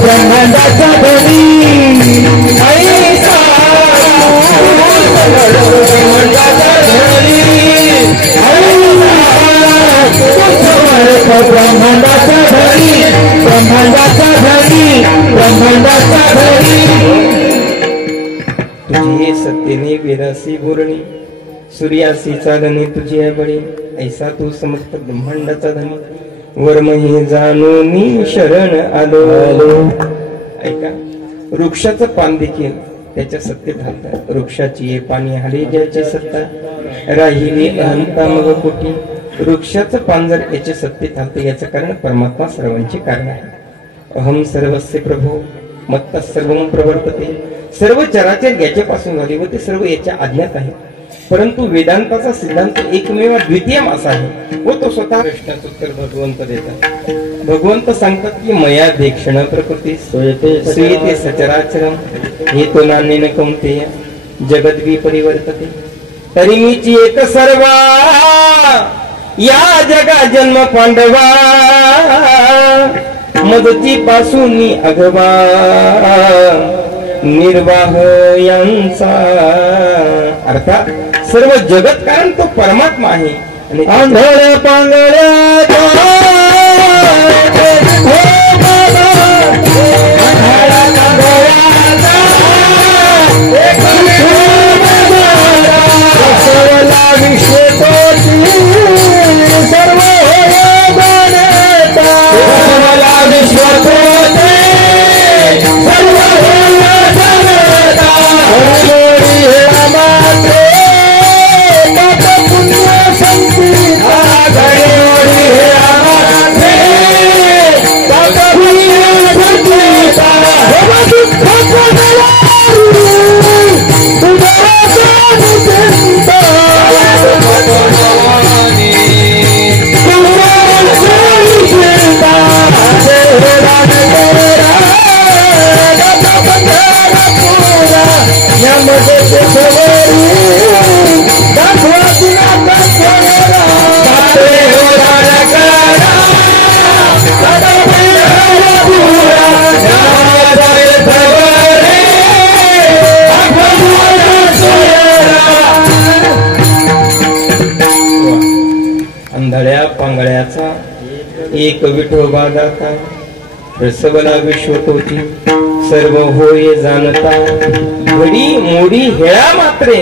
ब्रह्मांडाचा धनी, ब्रह्मांडाचा धनी, ब्रह्मांडाचा धनी, ब्रह्मांडाचा धनी. तुझी सत्तेने वेदासी बोलणी, सूर्यासी चालणे तुझी आहे बळी, ऐसा तू समस्त ब्रह्मांडाचा धनी, वर्म हे जाणून शरण आलो. ऐका, वृक्षाचं पान देखील त्याच्या सत्तेत हालतं. वृक्षाची पाणी हाली ज्याची सत्ता राहिली अहंता मग कोटी. वृक्षाचं पान जर याच्या सत्तेत हालतं याचं कारण परमात्मा सर्वांचे कारण आहे. अहम सर्वस्य प्रभो मत्तः सर्वं प्रवर्तते. सर्व चराचर याच्यापासून झाले व ते सर्व याच्या आज्ञात आहे. परंतु वेदांताचा सिद्धांत एकमेव द्वितीय असा आहे व तो स्वतः प्रश्नाचं उत्तर भगवंत देतात. भगवंत सांगतात की मया देक्षण प्रकृती सुयते सचराचरम हे तो नान्येन कौंतेय जगद्वी परिवर्तते. तरी मीची एक सर्वा या जगा जन्म पांडवा मदती पासून अगवा निर्वाह यांचा. अर्थात सर्व जगत कारण तो परमात्मा आहे. आणि आंधळ पांगळ्याचा अंधळ्या पांगळ्याचा एक विठोबा दाता प्रसवला विश्वकोटी सर्व होय जाणता घडी मोडी हेळा मात्रे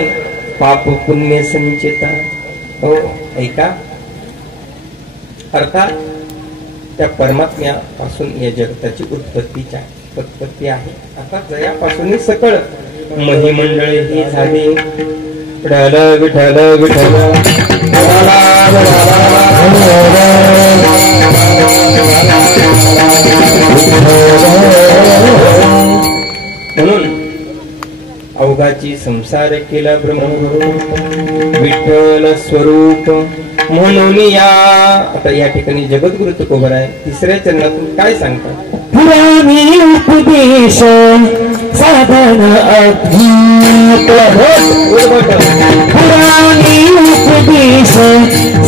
पाप पुण्य संचिता. हो ऐका. अर्थात त्या परमात्म्यापासून या जगताची उत्पत्ती आहे. आता जयापासून सकळ महिमंडळ ही झाली. विठ्ठल विठ्ठल विठ्ठल म्हणून अवघाची संसार केला ब्रह्मगुरु विठ्ठल स्वरूप म्हणून या. आता या ठिकाणी जगद्गुरु तुकोबर आहे. तिसऱ्या चरणातून काय सांगतात. पुराणी उपदेश साधन अद्भुत. पुराणी उपदेश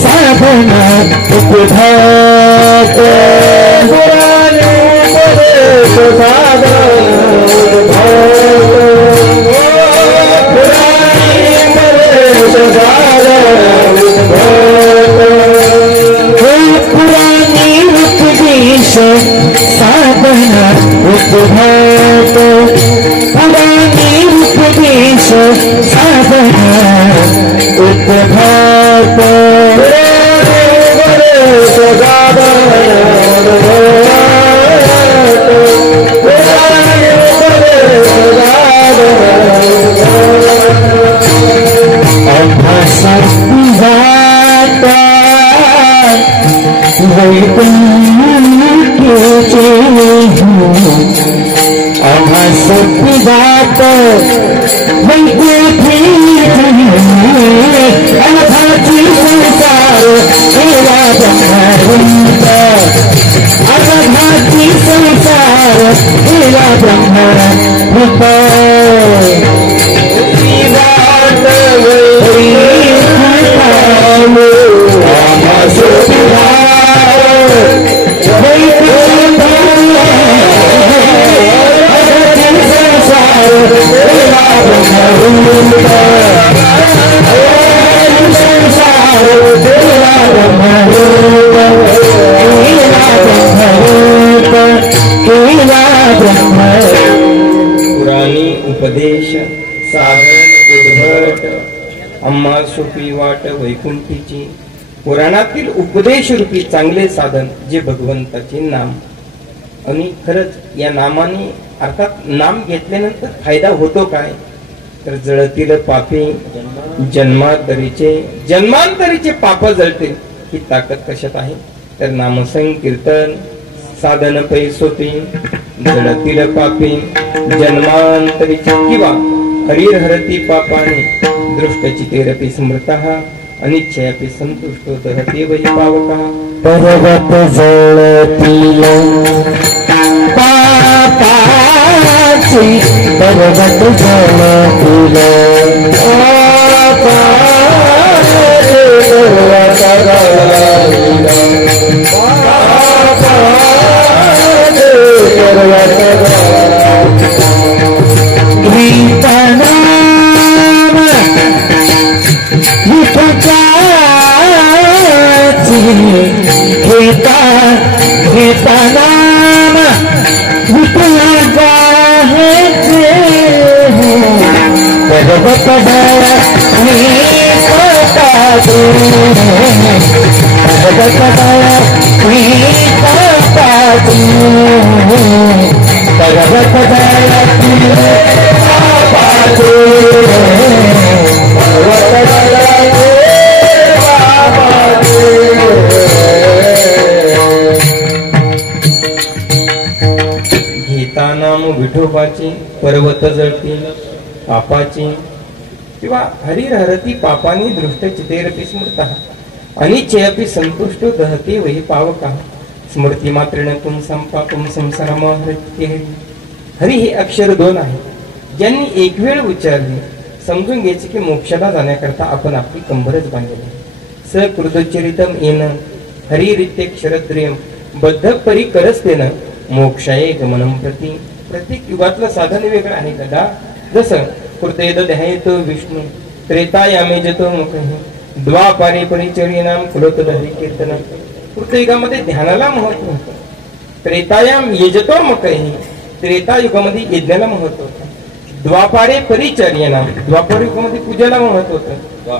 साधन अद्भुत. पुराणी उपदेश साधन साधना उपभात. पुराणी उपदेश साधना उपभात. सत्यात वैकुंठी अनघाची संसार हेला ब्रह्मरूप. अनघाची संसार हेला ब्रह्मरूप. पुराणी उपदेश साधन उद्भट अम्मा सोपी वाट वैकुंठीची. पुराणातील उपदेश रूपी चांगले साधन जे भगवंताचे नाम. आणि खरंच या नामाने अर्थात नाम घेतल्यानंतर फायदा होतो काय, तर जळतील पापी जन्मांतरीचे पाप जळतील. ही ताकद कशात आहे, तर नामसंकीर्तन साधन पैसोती. जळतील पापी जन्मांतरीचे किंवा हरिहरती पापाने दृष्टचितेरपि स्मृतः अनिच्छयापि संतुष्टो दहते वै पावकः. पर्वत जळतील पापाची पर्वत जळतील गीता नाम विठोबाची पर्वत जळतील पापाची किंवा हरिहरती पापानी दृष्ट चितेरपि स्मृतः अनिच्छयापि संतुष्टो दहते वै पावकः. स्मृती मात्रेण पुंसां पापं संसारमहृत्य. हरी हे अक्षर दोन आहे. ज्यांनी एक वेळ उच्चारले समजून घ्यायचे की मोक्षाला जाण्याकरता आपण आपली कंबरच बांधलेली आहे. सकृतचरितम येन हरिरित्यक्षरद्रयम बद्ध परी करस्तेन मोक्षाये गमनम प्रति. प्रत्येक युगातलं साधन वेगळं आहे गदा. जसं कृतेद ध्यायतो विष्णू त्रेतायामे जतो मुखः द्वापारे परिचर्येनाम कुलोत हरी कीर्तन. कृतयुगामध्ये ध्यानाला महत्व होतं. त्रेतायाम यजतो मुखः त्रेतायुगामध्ये यज्ञाला महत्व होतं. द्वापारे परिचर्येनाम द्वापार युगामध्ये पूजेला महत्व होतं.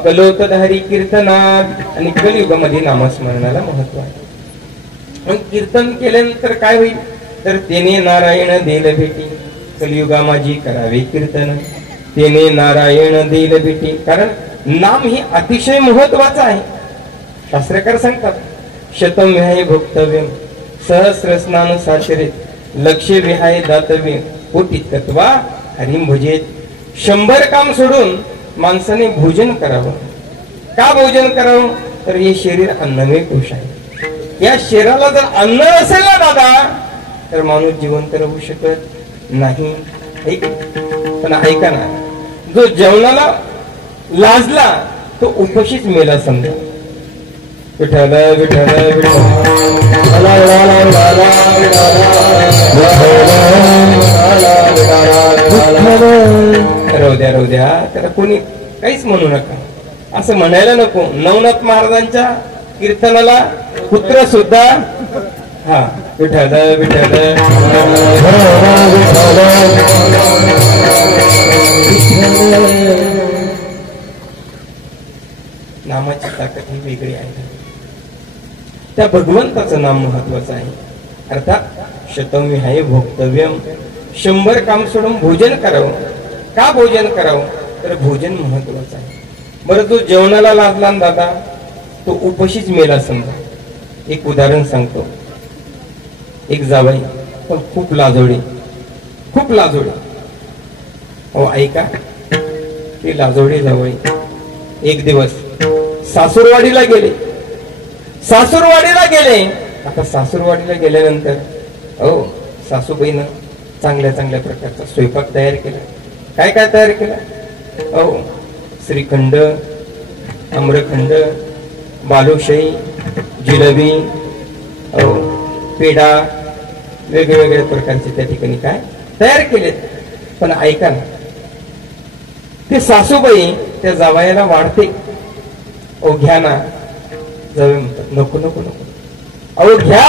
कलोत हरी कीर्तनात आणि कलयुगामध्ये नामस्मरणाला महत्व आहे. मग कीर्तन केल्यानंतर काय होईल, तर तेने नारायण देल भेटी. कलियुगा माझी करावे कीर्तन तेने नारायण देल भेटी. कारण नाम हे अतिशय महत्वाचं आहे. शास्त्रकार सांगतात शतम विहाय भोक्तव्य सहस्र स्नान साचरित लक्ष विहाय दातव्य कोटी तत्वा हरिम भजेत. 100 काम सोडून माणसाने भोजन करावं. का भोजन करावं, तर हे शरीर अन्नमय कोश आहे. या शरीराला जर अन्न नसेल ना दादा, तर माणूस जिवंत राहू शकत नाही. पण ऐका ना, जो जेवणाला लाजला तो उपाशीच मेला समजा. विठ्ठल विठ्ठल राहू द्या त्याला कोणी काहीच म्हणू नका, असं म्हणायला नको. नवनाथ महाराजांच्या कीर्तनाला पुत्र सुद्धा हा विठ्ठल विठ्ठल नामाची ताकद ही वेगळी आहे. त्या भगवंताचं नाम महत्वाचं आहे. अर्थात शतम विहाय भोक्तव्यम 100 काम सोडून भोजन करावं. का भोजन करावं, तर भोजन महत्वाचं आहे. बरं, जो जेवणाला लाजला दादा तो उपाशीच मेला समजा. एक उदाहरण सांगतो. एक जावई पण खूप लाजोडी. अहो ऐका, ती लाजोडी जावई एक दिवस सासूरवाडीला गेले. आता सासूरवाडीला गेल्यानंतर सासूबाईनं चांगल्या चांगल्या प्रकारचा स्वयंपाक तयार केला. काय काय तयार केला, श्रीखंड, आम्रखंड, बालुशाही, जिलेबी, पेढा, वेगवेगळ्या प्रकारचे त्या ठिकाणी काय तयार केलेत. पण ऐका ना, ते सासूबाई त्या जावयाला वाढते. घ्या ना. जावे म्हणतात नको नको नको. अहो घ्या.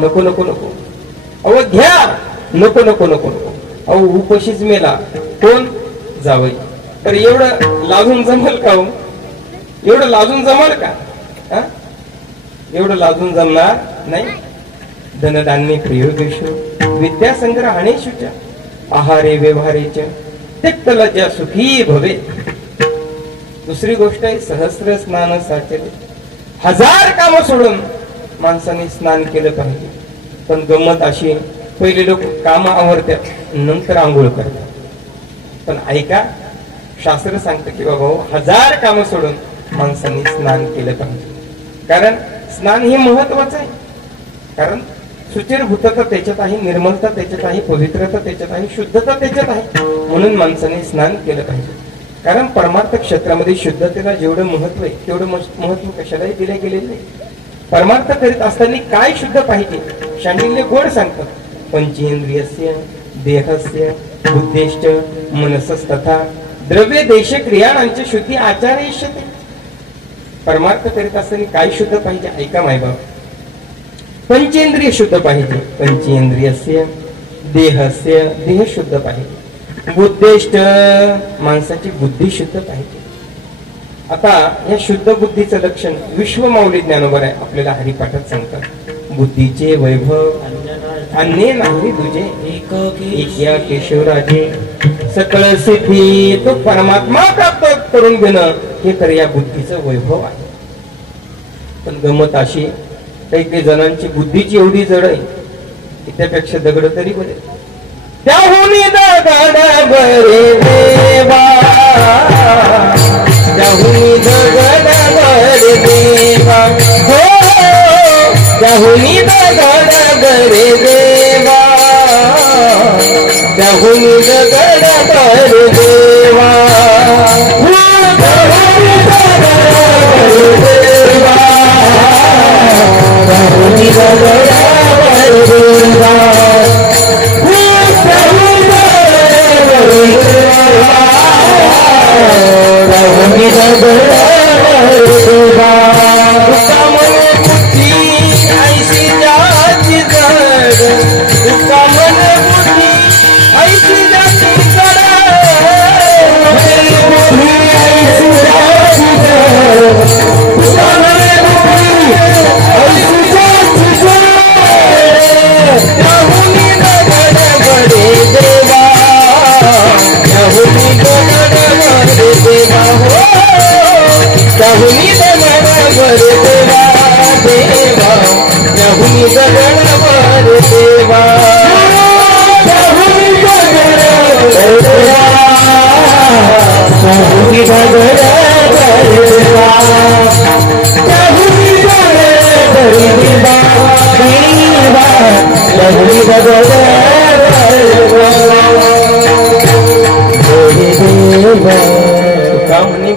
नको नको नको. अहो घ्या. नको नको नको नको. अहो उपाशीच मेला. कोण? जावई. तर एवढं लाजून जमल का? एवढं लाजून जमल का? एवढं लाजून जमणार नाही. धनधान्य प्रियोगेशो विद्यासंग्रहाने शुच आहारे व्यवहारेच त्यक्तलज्जा सुखी भवे. दुसरी गोष्ट आहे सहस्र स्नान साचले. 1000 कामं सोडून माणसाने स्नान केलं पाहिजे. पण गंमत अशी पहिले लोक काम आवरतात नंतर आंघोळ करतात. पण ऐका, शास्त्र सांगतं की बाबा 1000 कामं सोडून माणसाने स्नान केलं पाहिजे. कारण स्नान हे महत्वाचं आहे. कारण शुचिर्भूतता त्याच्यात आहे, निर्मलता त्याच्यात आहे, पवित्रता त्याच्यात आहे, शुद्धता त्याच्यात आहे. म्हणून माणसाने स्नान केलं पाहिजे. कारण परमार्थ क्षेत्रामध्ये शुद्धतेला जेवढं महत्व आहे तेवढं महत्व कशालाही दिले गेलेलं नाही. परमार्थ करीत असताना काय शुद्ध पाहिजे, शांडिल्य गोड सांगतात. पंचेंद्रियस्य देहस्य बुद्धेश्च मनसस्तथा द्रव्य देश क्रियांचे शुद्धी आचार्यष्यते. परमार्थ करीत असताना काय शुद्ध पाहिजे ऐका मायबाप. पंचेंद्रिय शुद्ध पाहिजे. पंचेंद्रियस्य देहस्य देह शुद्ध पाहिजे. बुद्धेष्ट माणसाची बुद्धी शुद्ध पाहिजे. आता या शुद्ध बुद्धीचं लक्षण विश्वमाऊली ज्ञानोबर आहे आपल्याला हरिपाठात सांगतात. बुद्धीचे वैभव अन्य नाही तुझे एकिया केशवराजे सकळ सिद्धी तो परमात्मा प्राप्त करून घेणं हे तर या बुद्धीचं वैभव आहे. पण गमत अशी काही जणांची बुद्धीची एवढी जड आहे की त्यापेक्षा दगड तरी बरे. त्याहून दगड बरे देवा, त्याहून दगड बरे देवा, हो त्याहून दगड बरे देवा, त्याहून दगड बरे देवा,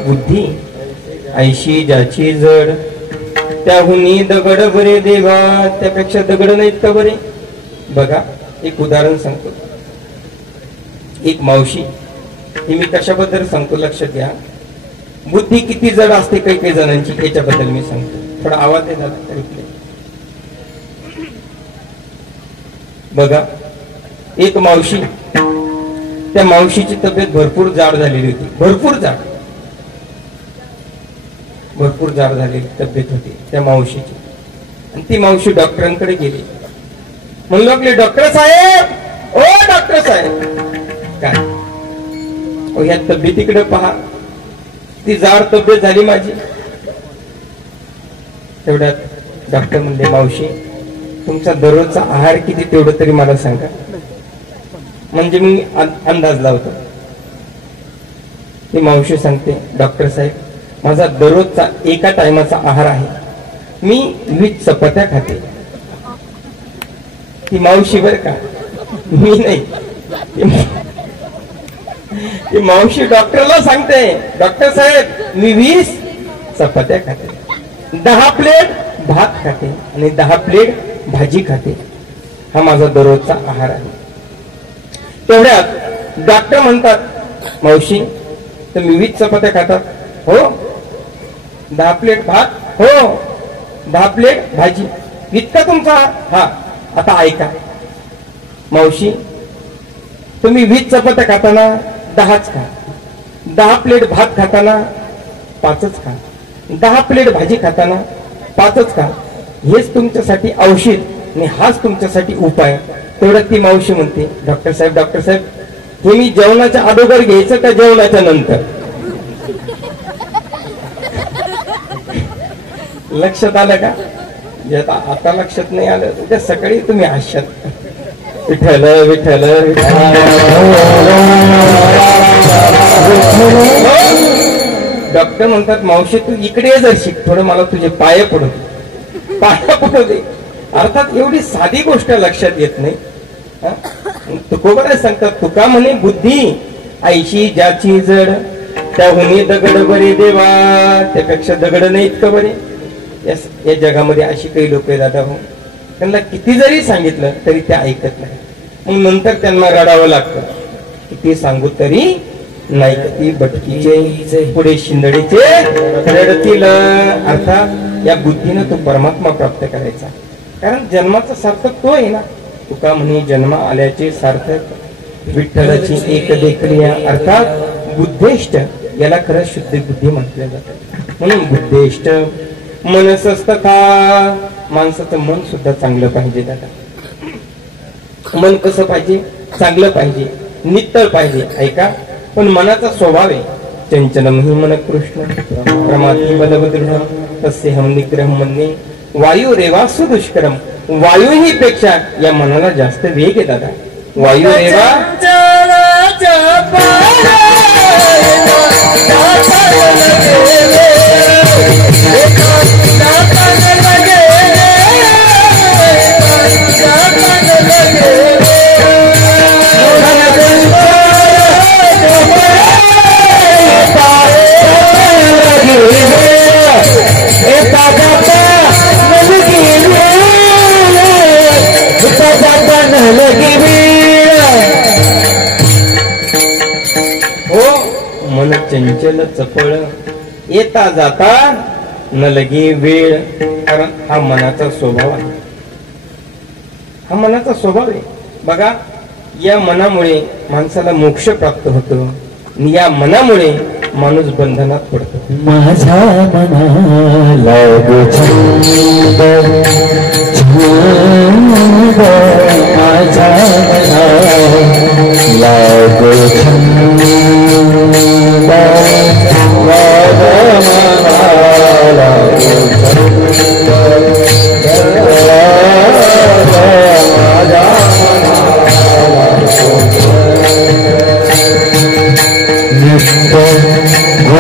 बुद्धी ऐशी ज्याची जड त्याहुनी दगड बरे देवा, त्यापेक्षा दगड नाहीत का बरे. बघा एक उदाहरण सांगतो. एक मावशी, ही मी कशाबद्दल सांगतो लक्षात घ्या. बुद्धी किती जड असते काही काही जणांची याच्याबद्दल मी सांगतो. थोडा आवाज आहे झाला तरी. बघा एक मावशी, त्या मावशीची तब्येत भरपूर जाड झालेली होती. भरपूर जाड झालेली तब्येत होती त्या मावशीची. आणि ती मावशी डॉक्टरांकडे गेली. म्हणू लागले, डॉक्टर साहेब, ओ डॉक्टर साहेब, काय ओ ह्या तब्येतीकडे पहा, ती जाड तब्येत झाली माझी. तेवढ्यात डॉक्टर म्हणले, मावशी तुमचा दररोजचा आहार किती तेवढं तरी मला सांगा, म्हणजे मी अंदाज लावतो. ती मावशी सांगते, डॉक्टर साहेब माझा दररोजचा एका टायमाचा आहार आहे, मी 20 चपात्या खाते. ती मावशी बर का, मी नाही. ती मावशी डॉक्टरला सांगते, डॉक्टर साहेब मी 20 चपात्या खाते, 10 प्लेट भात खाते आणि 10 प्लेट भाजी खाते. हा माझा दररोजचा आहार आहे. तेवढ्यात डॉक्टर म्हणतात, मावशी तुम्ही 20 चपात्या खातात? हो. 10 प्लेट भात? हो. 10 प्लेट भाजी? इतका तुमचा? हा. आता ऐका मावशी, तुम्ही 20 चपात्या खाताना 10च खा, 10 प्लेट भात खाताना 5च खा, 10 प्लेट भाजी खाताना 5च खा. हेच तुमच्यासाठी औषध आणि हाच तुमच्यासाठी उपाय. तेवढ्यात ती मावशी म्हणते, डॉक्टर साहेब हे मी जेवणाच्या अगोदर घ्यायचं का जेवणाच्या नंतर? लक्षात आलं का? जे आता लक्षात नाही आलं, उद्या सकाळी तुम्ही आशात विठ्ठल विठ्ठल डॉक्टर म्हणतात, मावशी तू इकडे जर शिक, थोडं मला तुझे पाय पडू दे. अर्थात एवढी साधी गोष्ट लक्षात येत नाही. तुकोबराय सांगतात, तुका म्हणे बुद्धी आईशी ज्याची जड, त्याहुनी दगड बरे देवा. त्यापेक्षा दगड नाही इतकं बरे. या जगामध्ये अशी काही लोक आहे दादा हो, त्यांना किती जरी सांगितलं तरी ते ऐकत नाही. मग नंतर त्यांना रडावं लागतं, किती सांगू तरी नाही. ती भटकीचे पुढे शिंदडीचे रडतील. अर्थात या बुद्धीनं तो परमात्मा प्राप्त करायचा, कारण जन्माचा सार्थक तो आहे ना. तुका म्हणे जन्म आल्याचे सार्थक विठ्ठलाची एक देखणी. अर्थात बुद्धेष्ट याला खरं शुद्ध बुद्धी म्हटलं जातं. म्हणून बुद्धेष्ट मनसस्तथा, माणसाचं मन सुद्धा चांगलं पाहिजे दादा. मन कसं पाहिजे? चांगलं पाहिजे, नित्तळ पाहिजे. ऐका, पण मनाचा स्वभाव आहे चंचलम हि मन कृष्ण प्रमाती बलवदृढ तस्य हम निग्रह म्हणणे वायू रेवासु दुष्करम. वायूही पेक्षा या मनाला जास्त वेग आहे दादा. वायू रेवा मन चंचल चपळ येता जाता न लगे वेळ. कारण हा मनाचा स्वभाव आहे, हा मनाचा स्वभाव आहे. बघा, या मनामुळे माणसाला मोक्ष प्राप्त होतो, या मनामुळे माणूस बंधनात पडतो. माझ्या मनाला छंद माझ्या मनाला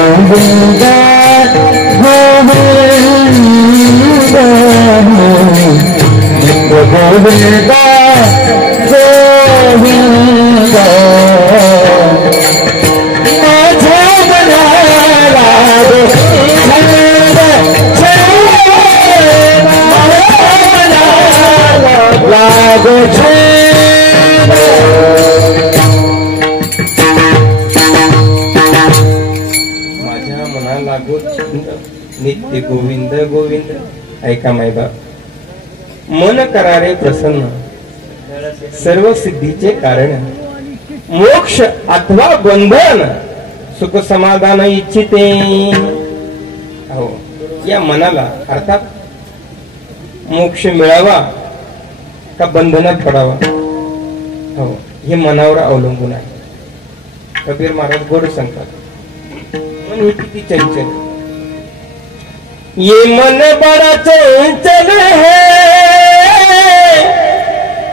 गोविंदा गोविंदा गोविंदा माझ्या मनाला लागो माझ्या मनाला छंद नित्य गोविंद गोविंद. ऐका माय बाप, मन करारे प्रसन्न सर्व सिद्धीचे कारण, मोक्ष अथवा बंधन सुख समाधान इच्छिते. हो, या मनाला अर्थात मोक्ष मिळावा का बंधनात पडावा, हो, हे मनावर अवलंबून आहे. कबीर महाराज गोड सांगतात, मन हे किती चंचल, ये मन बड़ा चंचल है,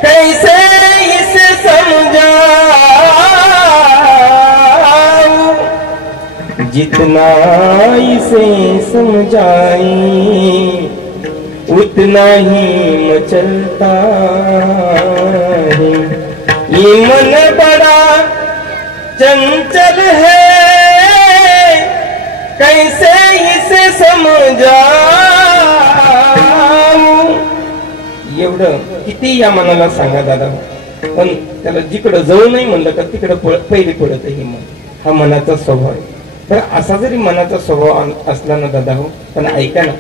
कैसे इसे समझाऊं, जितना इसे समझाए उतना ही मचलता है. ये मन बड़ा चंचल है, कैसे इसे समझाऊं. एवढं किती या मनाला सांगा दादा, पण त्याला जिकडं जाऊ नाही म्हणलं तर तिकडं पहिली पडत हे मन. हा मनाचा स्वभाव आहे. तर असा जरी मनाचा स्वभाव असला ना दादा हो, पण ऐका ना,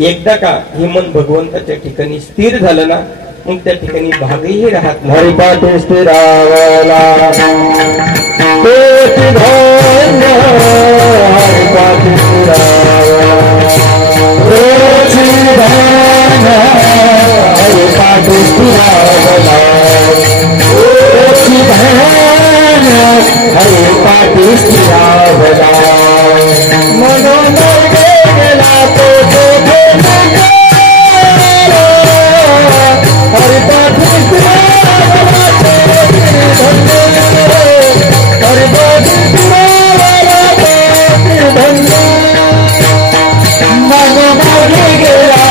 एकदा का हे मन भगवंताच्या ठिकाणी स्थिर झालं ना, मग त्या ठिकाणी भागही राहत नाही. हरिपाठी स्थिरावला हरिपाठी स्थिरावला हरिपाठी स्थिरावला स्थिरावला म्हणून गेला तो हरिपाठी स्थिरावला हरिपाठी स्थिरावला धन्य मन मागे गेला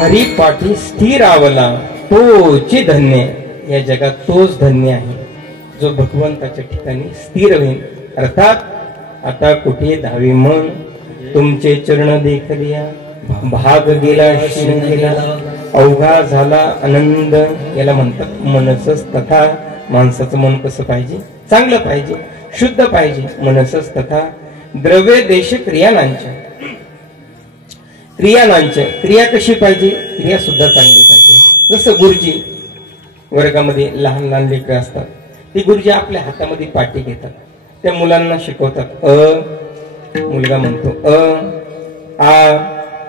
हरिपाठी स्थिरावला तोची धन्य. या जगात तोच धन्य आहे जो भगवंताच्या ठिकाणी स्थिर होईल. अर्थात आता कुठे धावी मन तुमचे चरण देखलिया भाग गेला क्षीण गेला अवघा झाला आनंद. याला म्हणतात मनसच तथा. माणसाचं मन कसं पाहिजे? चांगलं पाहिजे, शुद्ध पाहिजे. मनसच तथा द्रव्य देश क्रियानांच्या. क्रिया कशी पाहिजे? क्रिया सुद्धा चांगली पाहिजे. जसं गुरुजी वर्गामध्ये लहान लहान लेकरं असतात, ती गुरुजी आपल्या हातामध्ये पाटी घेतात, त्या मुलांना शिकवतात. मुलगा म्हणतो आ,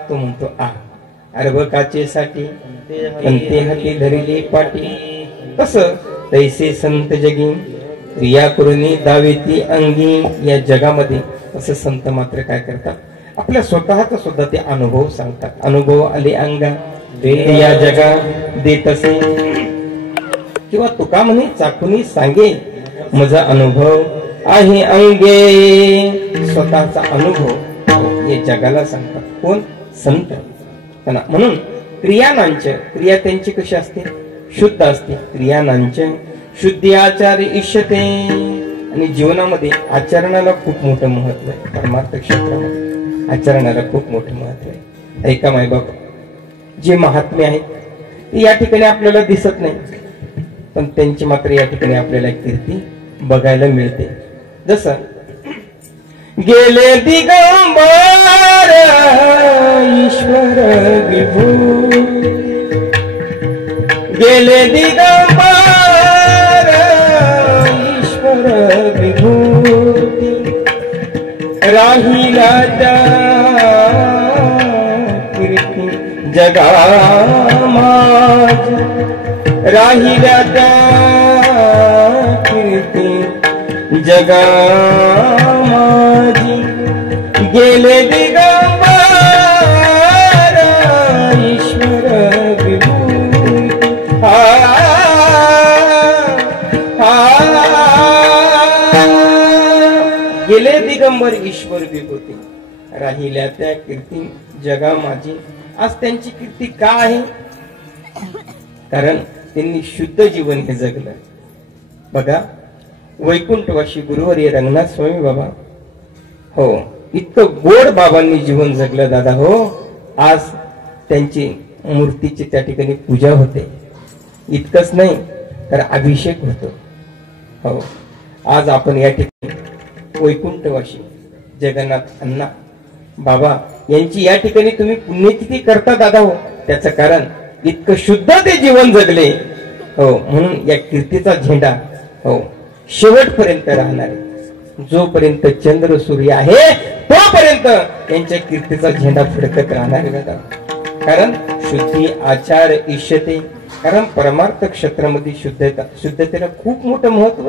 तो म्हणतो आ. अर्भकाचेसाठी अंते हाती धरली पाटी. तसं तैसे संत जगी क्रिया करुनी दावेती अंगी. या जगामध्ये असं संत मात्र काय करतात? आपल्या स्वतःचा सुद्धा ते अनुभव सांगतात. अनुभव आले अंगा या जगा देत असे. किंवा तुका म्हणे चाकुनी सांगे माझा अनुभव आहे अंगे. स्वतःचा अनुभव हे जगाला सांगतात. कोण? संत. म्हणून क्रियानांच. क्रिया त्यांची कशी असते? शुद्ध असते. क्रियानांच शुद्धी आचार इष्यते. आणि जीवनामध्ये आचरणाला खूप मोठं महत्व आहे. परमार्थ क्षेत्रामध्ये आचरणाला खूप मोठं महत्व आहे. ऐका मायबाप, जे महात्मे आहेत ते या ठिकाणी आपल्याला दिसत नाही, पण त्यांची मात्र या ठिकाणी आपल्याला कीर्ती बघायला मिळते. जसं गेले दिगंबर ईश्वर विभू. गेले दिगंबर ईश्वर विभूती. राहिला त्या कीर्ती जगा माझ. राहिल्या त्या कीर्ती जगा माझी. गेले दिगंबर ईश्वर विभूती. गेले दिगंबर ईश्वर विभूती. राहिल्या त्या कीर्ती जगा माझी. आज त्यांची कीर्ती का आहे? कारण त्यांनी शुद्ध जीवन हे जगलं. बघा, वैकुंठवासी गुरुवर्य रंगनाथ स्वामी बाबा, हो, इतकं गोड बाबांनी जीवन जगलं दादा. हो, आज त्यांची मूर्तीची त्या ठिकाणी पूजा होते. इतकंच नाही तर अभिषेक होतो. हो, आज आपण या ठिकाणी वैकुंठवासी जगन्नाथ अण्णा बाबा यांची या ठिकाणी तुम्ही पुण्यतिथी करता दादा. हो, त्याचं कारण इतकं शुद्ध ते जीवन जगले. हो, म्हणून या कीर्तीचा झेंडा हो शेवटपर्यंत राहणार आहे. जोपर्यंत चंद्र सूर्य आहे तोपर्यंत यांच्या कीर्तीचा झेंडा फडकत राहणार आहे दादा. कारण शुद्धी आचार इष्यते. कारण परमार्थ क्षेत्रामध्ये शुद्धतेला खूप मोठं महत्व